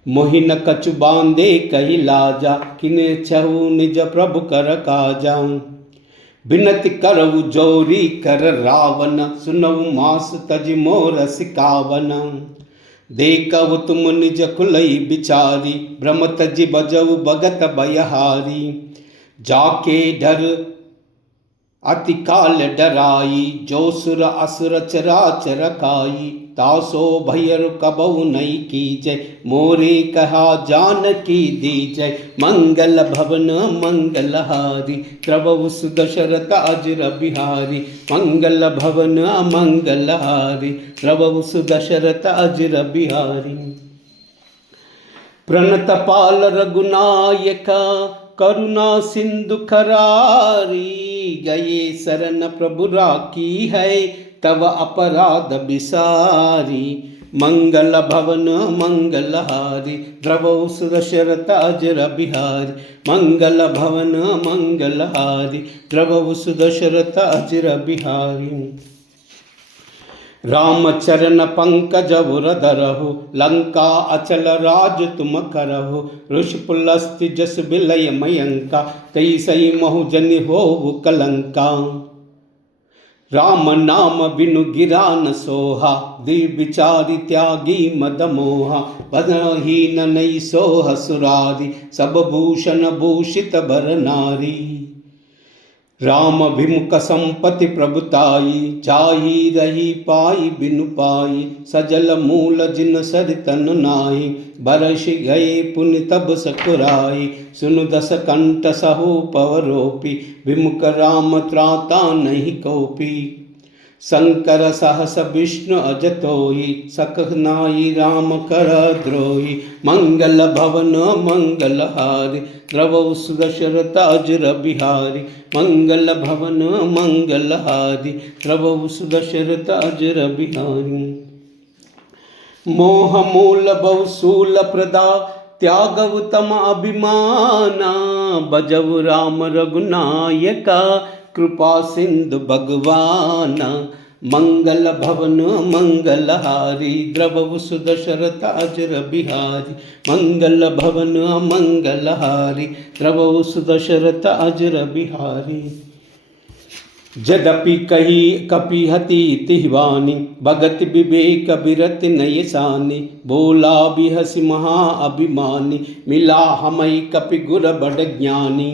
मोहिन कछु बांधे कही लाजा किने छहु निज प्रभु कर काजा बिनति करऊ जोरी कर रावण सुनऊ मास तज मोर सिकावन देखव तुम निज कुलई बिचारी ब्रह्म तज बजऊ भगत भयहारी जाके डर अति काल डराई जो सुर असुर चराचर खाई तासो भैर कबऊ नहीं कीजय मोरे कहा जान की दीजय मंगल भवन मंगलहारी प्रभु सुदशरथ अजर बिहारी मंगल भवन मंगलहारी प्रभु सुदशरथ अजर बिहारी प्रणत पाल रघुनायक करुणा सिंधु खरारी गए शरण प्रभु राखी है तव अपराध बिसारी मंगल भवन मंगलहारी द्रवउ सुदशरथ अजर बिहारी मंगल भवन मंगलहारी द्रवउ सुदशरथ अजर बिहारी राम चरण पंकज धरहु लंका अचल राज तुम करहु ऋषिपुलस्ति जस बिलय मयंका तई सई महु जनि होवु कलंका राम नाम बिनु गिरा न सोहा दीर विचारी त्यागी मद मोहा बदहीन नई सोह सुरारी सब भूषण भूषित बर नारी राम विमुख संपति प्रभुताई जाही रही पाई बिनु पाई सजल मूल जिन सरितन नाई बरस गए पुनि तब सकुराई सुनु दस कंठ सहु पवरोपी विमुख राम त्राता नहीं कोपी शंकर सहस विष्णु अजतोई सकनाई राम कर द्रोही मंगल भवन मंगलहारी द्रवउ सुदशरथ अजर बिहारी मंगल भवन मंगलहारी द्रवउ सुदशरथ अजर बिहारी मोह मूल बहुसूल प्रदा त्यागव तम अभिमाना बजव राम रघुनायका कृपा सिंधु भगवाना मंगल भवन मंगलहारी द्रवउ सुदशरथ अजर बिहारी मंगल भवन मंगलहारी द्रवउ सुदशरथ अजर बिहारी जदपि कही कपिहति तिहवानी भगत विवेक बिरत नय सानी बोला बिहसि महा अभिमानी मिला हमई कपि गुर बड़ ज्ञानी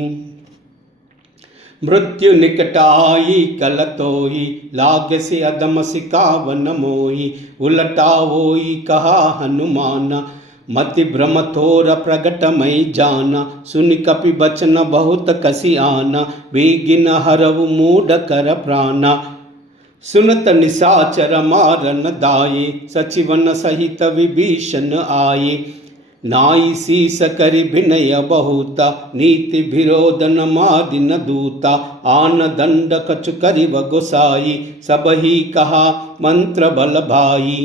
मृत्यु निकटाई कलतोई लाग से अदम सिकावन मोई उलटा होई कहा हनुमाना मति भ्रम थोर प्रगट मई जाना सुनि कपि बचन बहुत कसी आना बेगिन हरव मूड कर प्राणा सुनत निशाचर मारन दाये सचिवन सहित विभीषण आये नाई शीस करि विनय बहुता नीति विरोधन मादिन दूता आन दंड कछु करिव गोसाई सब ही कहा मंत्र बल भाई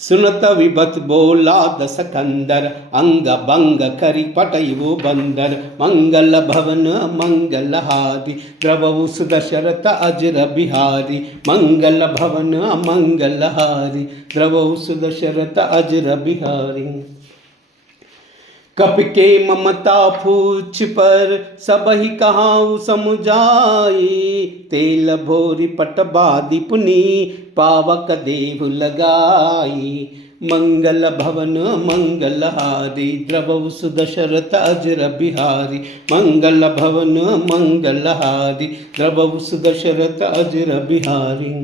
सुनत विभत बोला दस कंदर अंग भंग करि पटयु बंदर मंगल भवन मंगलहारी द्रवउ सुदशरथ अजर बिहारी मंगल भवन मंगलहारी द्रवउ सुदशरथ अजर बिहारी कपि के ममता पूछ पर सबहि कहाऊ समुझाई तेल भोरी पट बादी पुनी पावक देव लगाई मंगल भवन मंगलहारी द्रवहु सुदशरथ अजर बिहारी मंगल भवन मंगलहारी द्रवहु सुदशरथ अजर बिहारी।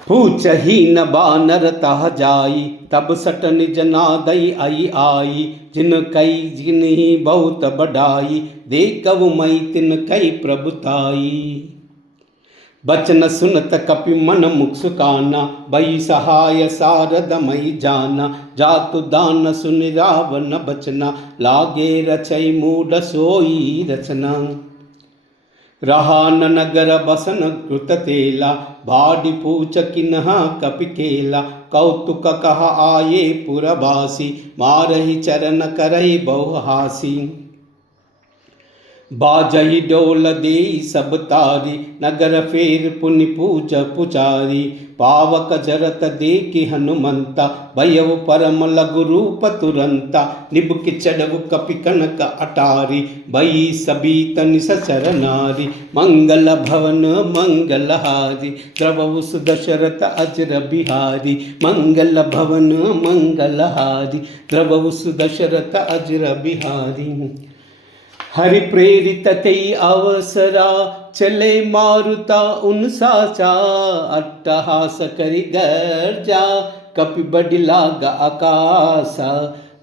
पूछही न बानर तह जाई तब सट निज नादई आई जिन कई जिन ही बहुत बढ़ाई देखव मई तिन कई प्रभुताई। बचन सुनत कपि मन मुख सुकाना बई सहाय सारद मई जाना जातु दान सुन रावण बचना लागे रचई मूड सोई रचना। रहा न नगर बसन कृत तेला भाडी पूछ किन्हा कपि केला कौतुक कहा आये पुरबासी मारहि चरण करहि बहुहासी। बाजहि डोल देई सब तारी नगर फेर पुनि पूज पुचारी पावक जरत देखि हनुमंता भयउ परम लघु रूप तुरंता निबुक चढ़उ कपि कनक अटारी भई सबीत निसचर नारी मंगल भवन मंगलहारी द्रवहु सुदशरथ अजर बिहारी मंगल भवन मंगलहारी द्रवहु सुदशरथ अजर बिहारी। हरि प्रेरित तेई अवसरा चले मारुता उन साचा अट्टहास करि गर्जा कपि बडि लाग आकाशा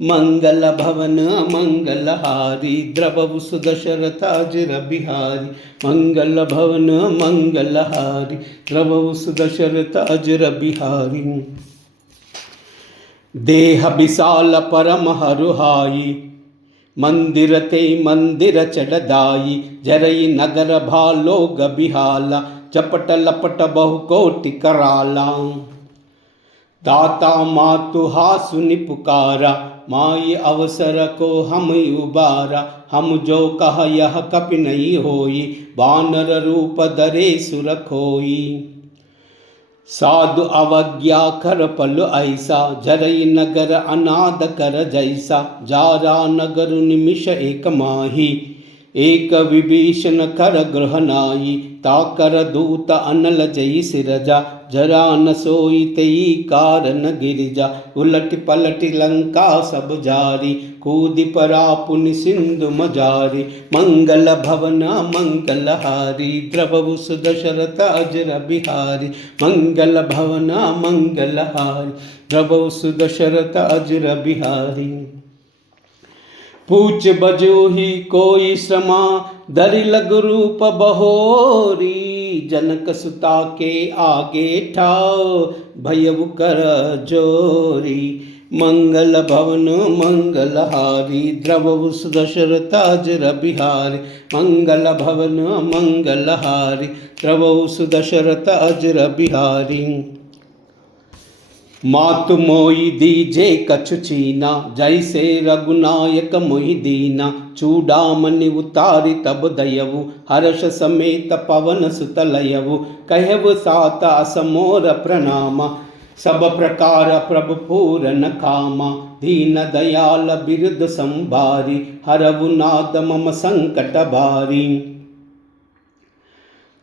मंगल भवन मंगलहारी द्रवहु सुदशरथ अजर बिहारी मंगल भवन मंगलहारी द्रवहु सुदशरथ अजर बिहारी। देह विशाल परम हरुहाई मंदिर ते मंदिर चढ़दाई जरई नगर भालोग बिहाला चपट लपट बहु कोटि कराला। दाता मातु हासुनि पुकारा माई अवसर को हम उबारा हम जो कह यह कपि नहीं होई बानर रूप धरे सुर खोई। साधु अवज्ञा कर पल ऐसा जरई नगर अनाद कर जैसा जारा नगर निमिष एक माही एक विभीषण कर गृह नाई ताकर दूत अनल जई सिरजा जरा न सोई तई कारण गिरिजा उलट पलट लंका सब जारी कूदि परा पुनि सिंधु मजारी मंगल भवन मंगलहारी द्रवहु सुदशरथ अजर बिहारी मंगल भवन मंगलहारी द्रवहु सुदशरथ अजर बिहारी। पूछ बजो ही कोई श्रमा धरि लघु रूप बहोरी जनक सुता के आगे ठाओ भयउ कर जोरी मंगल भवन मंगलहारी द्रवहु सुदशरथ अजर बिहारी मंगल भवन मंगलहारी द्रवहु सुदशरथ अजर बिहारी। मातु मोई दीजे कछु चीना जैसे रघुनायक मोहि दीना चूड़ामणि उतारि तब दयवु हर्ष समेत पवन सुत लयवु कहव सात असमोर प्रणामा सब प्रकार प्रभु पूरन कामा दीन दयाल बिरुद संभारी हरवु नाद मम संकट भारी।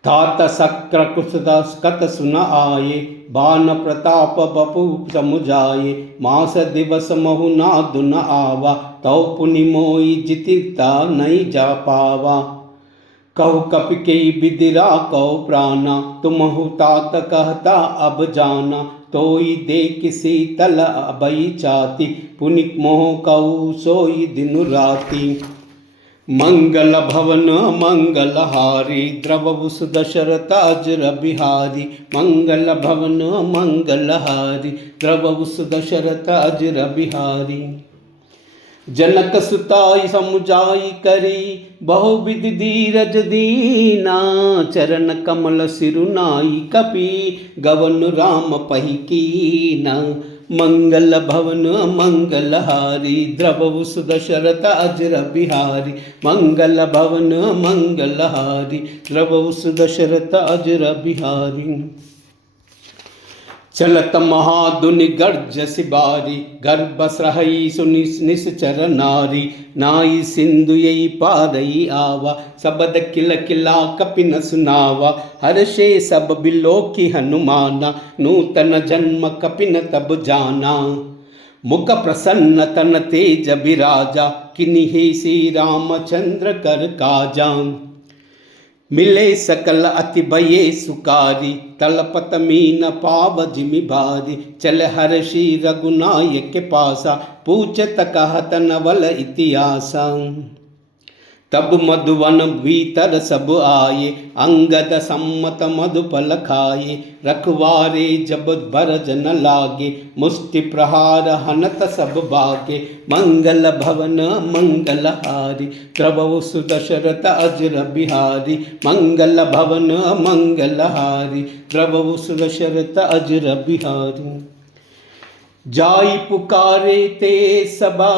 तात शक्र कुशत सुन आये बान प्रताप बपु समुझाये मास दिवस महु नादु न आवा तौ पुनि मोई जितिता नहीं जा पावा। कहु कपि के बिदिरा कहो प्राणा तुमहु तात कहता अब जाना तोई दे किसी तल अबई चाती पुनि मोह कहु सोई दिनु राती। मंगल भवन मंगलहारी द्रवहु सुदशरथ अजर बिहारी मंगल भवन मंगलहारी द्रवहु सुदशरथ अजर बिहारी। जनक सुताई समुझाई करी बहुविधि धीरज दीना चरण कमल सिरुनाई कपि गवन राम पहि कीना। मंगल भवन मंगलहारी द्रवहु सुदशरथ अजर बिहारी मंगल भवन मंगलहारी द्रवहु सुदशरथ अजर बिहारी। चलत महादुनि गर्ज सिबारी, गर्भस रही सुनि निश्चर नारी, नाई सिंधु यही पारई आवा, सबद किल किला कपिन सुनावा, हर्षे सब बिलो की हनुमाना, नूतन जन्म कपिन तब जाना, मुख प्रसन्न तन तेज बिराजा, किन्हीं श्री रामचंद्र कर काजा, मिले सकल अति भये सुकारी, तलपत मीन पाव जिमि भारी, चल हर्षि रघुनायक के पासा, पूछत कहत नवल इतिहासा, तब मधुवन भीतर सब आए, अंगद सम्मत मधुपल खाए, रखवारे जब भरज न लागे, मुष्टि प्रहार हनत सब बागे, मंगल भवन मंगलहारी, द्रवौ सुदशरथ अजर बिहारी, मंगल भवन मंगलहारी, द्रवौ सुदशरथ अजर बिहारी, जाई पुकारे ते सबा,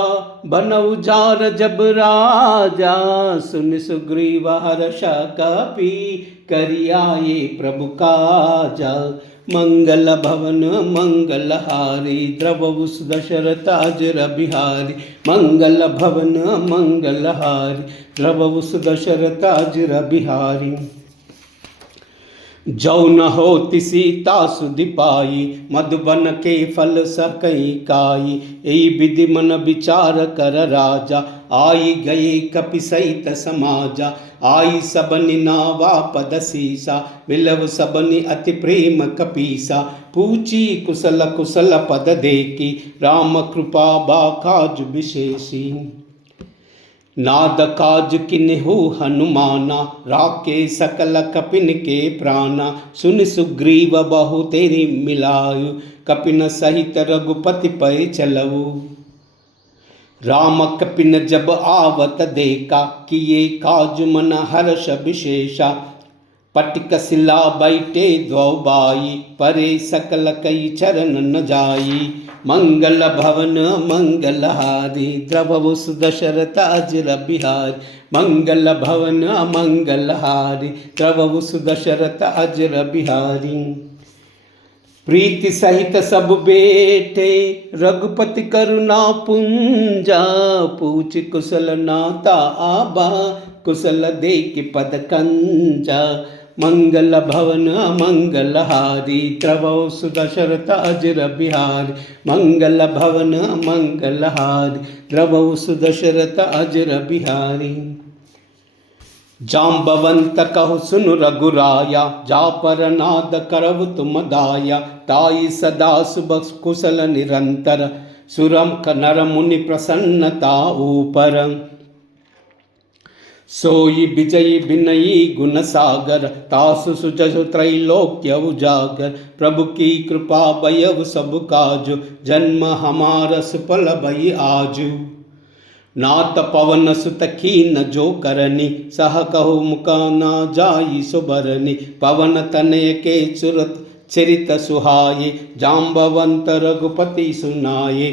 बनऊ जार जब राजा, सुन सुग्रीव हर्ष कपि, करियाए प्रभु काजा, मंगल भवन मंगलहारी, द्रवौ सुदशरथ अजर बिहारी, मंगल भवन मंगलहारी, द्रवौ सुदशरथ अजर बिहारी, जौ न होति सीता सुधि पाई, मधुबन के फल सकई काई, यही विधि मन विचार कर राजा, आई गए कपि सहित समाजा, आई सबनि नावा पद सीसा, मिलव सबनि अति प्रेम कपीसा, पूछी कुशल कुशल पद देखी, राम कृपा बाकाज विशेषी, नाद काज किन्हु हनुमाना, राके सकल कपिन के प्राणा, सुन सुग्रीव बहु तेरी मिलायु, कपिन सहित रघुपति पै चलऊ, राम कपिन जब आवत देखा, किए काज मन हर्ष विशेषा, पटिक शिला बैठे द्वौ बाई, परे सकल कई चरण न जाई, मंगल भवन मंगलहारी, द्रवौ सुदशरथ अजर बिहारी, मंगल भवन मंगलहारी, द्रवौ सुदशरथ अजर बिहारी, प्रीति सहित सब बेटे, रघुपति करुणा पुंजा, पूछ कुशल नाता आबा, कुशल देख पद कंजा, मंगल भवन मंगलहारी, द्रवौ सुदशरथ अजर बिहारी, मंगल भवन मंगलहारी, द्रवौ सुदशरथ अजर बिहारी, जाम्बवंत कहु सुनु रघुराया, जा पर नाद करव तुम दाया, ताई सदा शुभ कुशल निरंतर, सुरम नर मुनि प्रसन्नता ऊपर, सोई विजयी विनयी गुण सागर, तासु सुजसु त्रैलोक्य उजागर, प्रभु की कृपा भयउ सब काजु, जन्म हमारा सुफल भई आजु, नाथ पवन सुत कीन जो करनी, सह कहु मुख ना जाई सुबरनी, पवन तनय के सुरत चरित सुहाये, जाम्बवंत रघुपति सुनाये,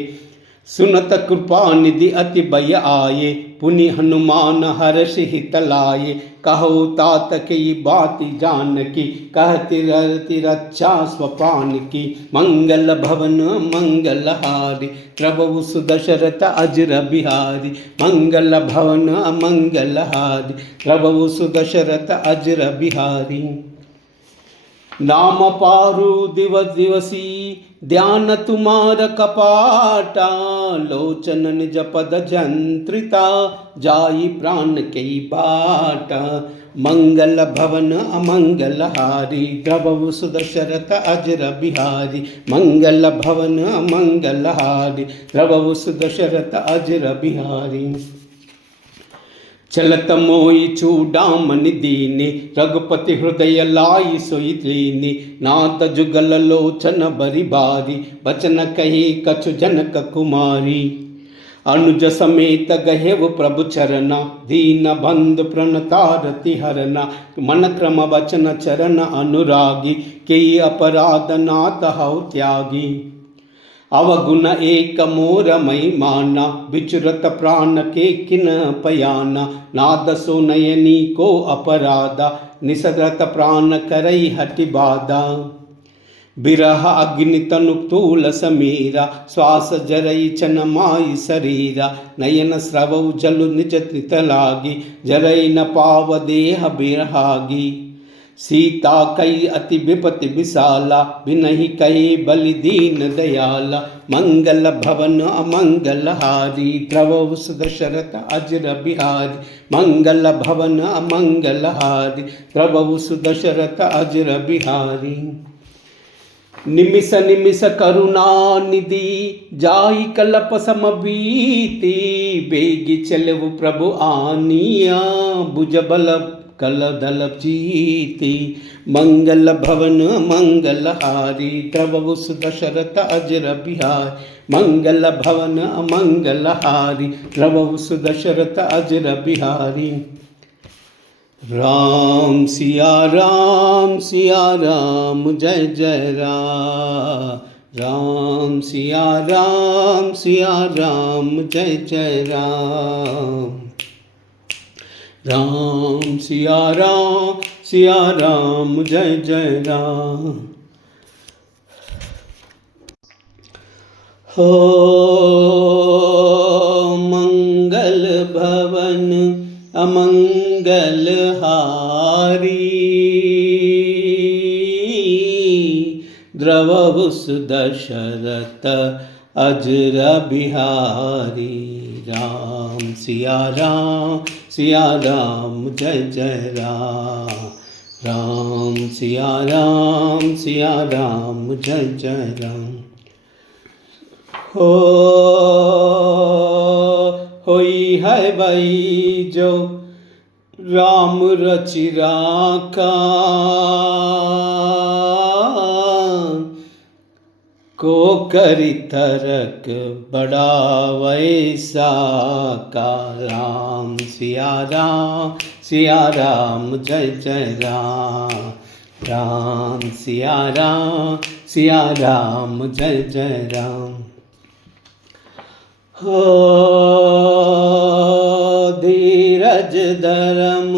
सुनत कृपा निधि अति भय आये, पुनि हनुमान हर्षि हित लाये, कहु तात की बाति जानकी, कहति रति रक्षा स्वपान की, मंगल भवन मंगलहारी, द्रवौ सुदशरथ अजर बिहारी, मंगल भवन मंगलहारी, द्रवौ सुदशरथ अजर बिहारी, नाम पारु दिवस दिवसी, ध्यान तुमार कपाटा, लोचन निज पद जंत्रिता, जाई प्राण के बाटा, मंगल भवन अमंगलहारी, द्रवौ सुदशरथ अजर बिहारी, मंगल भवन मंगलहारी, द्रवौ सुदशरथ अजर बिहारी, चलत मोई चूडामणि दीनी, रघुपति हृदय लाई सोई लीनी, नाथ जुगल लोचन बरि बारी, बचन कही कछु जनक कुमारी, अनुज समेत गहेव प्रभु चरना, दीन बंधु प्रणतारति हरना, मन क्रम वचन चरण अनुरागी, के अपराध नाथ हौ त्यागी, अवगुण एक मोर मई माना, विचुरत प्राण के किन पयाना, नाद सो नयनी को अपराधा, निसरत प्राण करई हटि बाधा, बिरह अग्नि तनु तूल समीरा श्वास जरई चनमाई शरीरा नयन स्रवौ जलु निज नितलागी जरई न पाव देह बिरहागी सीता कई अति विपति विशाला बिनहि कहे बलि दीन दयाला मंगल भवन अमंगल हारी द्रवौ सुदशरथ अजर बिहारी मंगल भवन अमंगल हारी द्रवौ सुदशरथ अजर बिहारी निमिष निमिष करुणा निधि जाहि कलप समबीति बेगी चलव प्रभु आनिया भुज बल कल दल जीति मंगल भवन मंगल हारी द्रवौ सुदशरथ अजर बिहारी मंगल भवन मंगल हारी द्रवौ सुदशरथ अजर बिहारी राम सिया राम जय जय राम सिया राम जय जय राम सिया राम जय जय राम। हो मंगल भवन अमंगल हारी द्रवौ सुदशरथ अजर बिहारी राम सिया राम जय जय राम सिया राम जय जय राम। होई है भाई जो राम रचि राखा को करी तरक बड़ा वैसा का राम सिया राम जय जय राम सिया राम जय जय राम। हो धीरज धर्म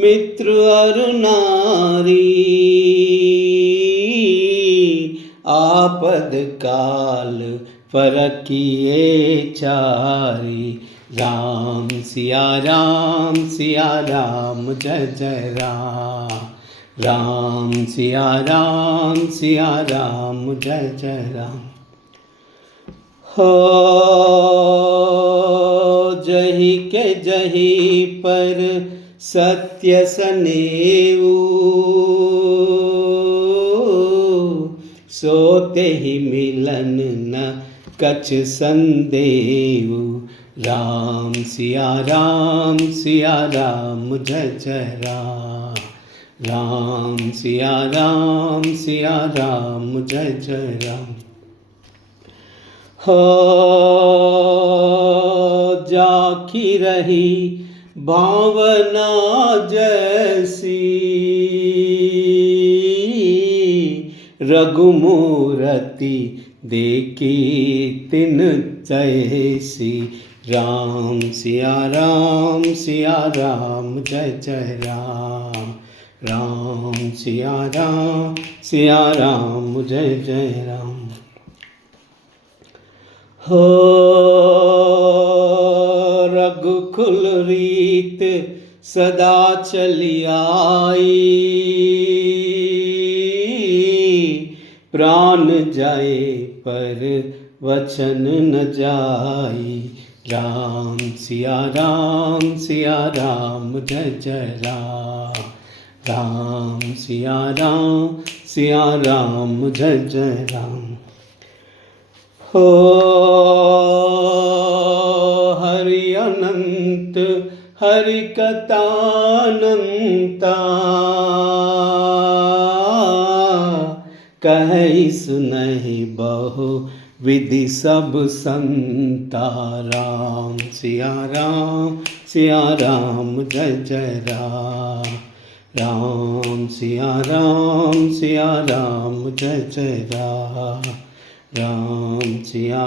मित्र और नारी आपद काल फरकिए चारी राम सिया राम जय जय राम सिया राम जय जय राम। हो जही के जही पर सत्य सनेऊ सोते ही मिलन न कछ संदेऊ राम सिया राम जय जय राम सिया राम जय जय राम। हो जाखी रही भावना जैसी रघुमूर्ति देखी तिन जैसी राम सिया राम जय जय राम सिया राम जय जय राम। हो रघुकुल रीत सदा चली आई प्राण जाए पर वचन न जाई राम सिया राम जय जय राम सिया राम जय जय राम। हो हरि अनंत हरि कथानंता कहि सुनहि बहु विधि सब संता राम सिया राम जय जय राम सिया राम जय जय राम सिया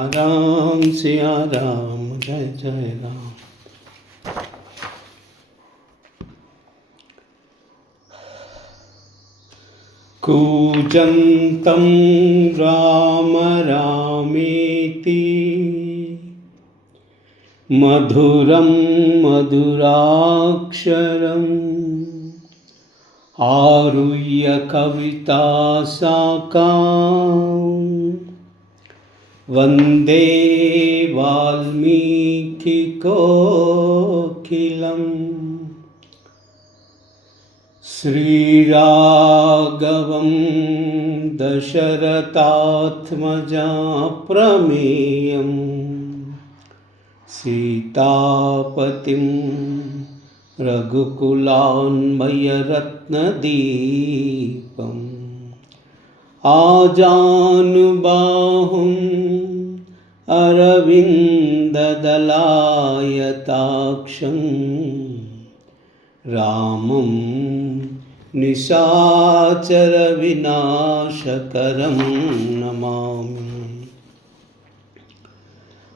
राम जय जय राम। कूजन्तं राम रामेति मधुरं मधुराक्षरम् आरुह्य कविता साकां वन्दे वाल्मीकिकोकिलम् श्रीराघवं दशरथात्मजा प्रमेयं सीतापतिं रघुकुलान्मयरत्नदीपम् आजानुबाहुं अरविन्ददलायताक्षं रामं निशाचरविनाशकरं नमामि।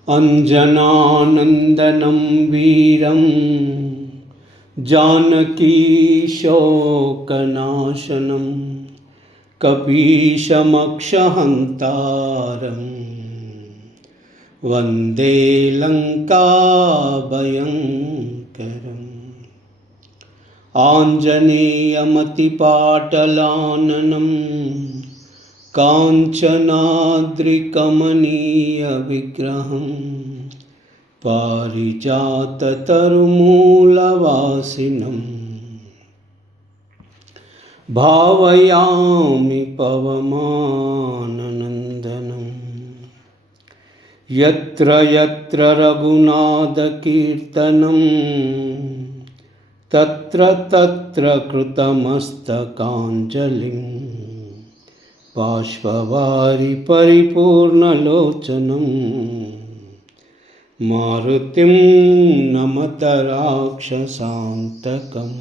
अञ्जनानन्दनं वीरं जानकीशोकनाशनं कपीशमक्षहन्तारं वन्दे लङ्काभयङ्करम्। आञ्जनेयमतिपाटलाननं काञ्चनाद्रिकमनीयविग्रहं पारिजाततरुमूलवासिनं भावयामि पवमाननन्दनं। यत्र यत्र रघुनाथकीर्तनं तत्र तत्र कृतमस्तकाञ्जलिं बाष्पवारि परिपूर्णलोचनं मारुतिं नमत राक्षसान्तकम्।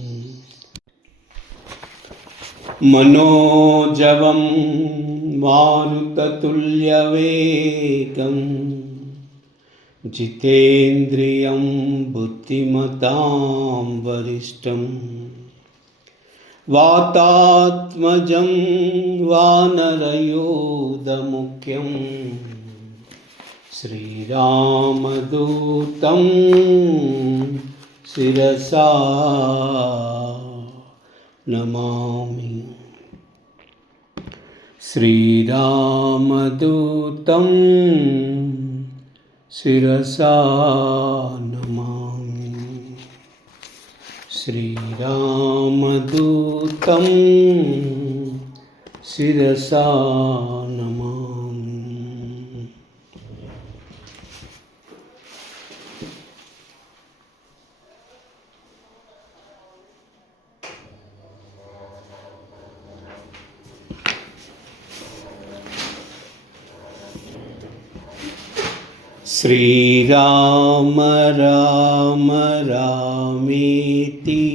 मनोजवं मारुततुल्यवेगं जितेन्द्रियं बुद्धिमतां वरिष्ठं वातात्मजं वानरयूथमुख्यं श्रीरामदूतं शिरसा नमामि। श्रीरामदूतं शिरसा नमामि। श्रीरामदूतं शिरसा नमामि। श्रीराम राम रामेति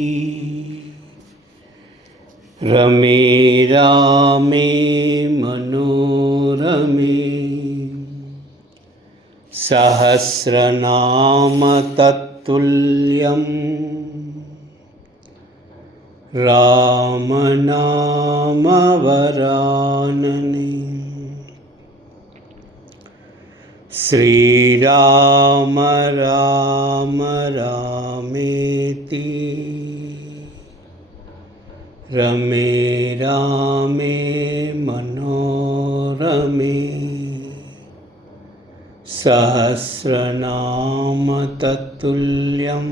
रमे रामे मनोरमे सहस्रनाम तत्तुल्यं रामनाम वरानने। श्रीराम राम रामेति रमे रामे मनोरमे सहस्रनाम तत्तुल्यं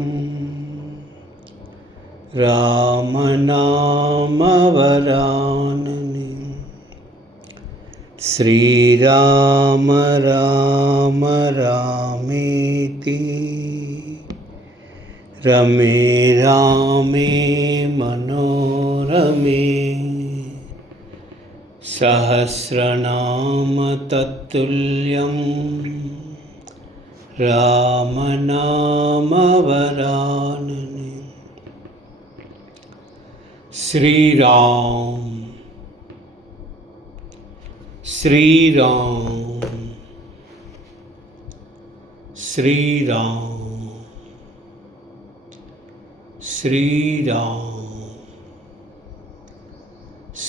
रामनाम वरानने। श्रीराम राम रामेति रमे रामे मनोरमे सहस्रनाम तत्तुल्यं रामनाम वरानने। श्रीराम श्रीराम श्रीराम श्रीराम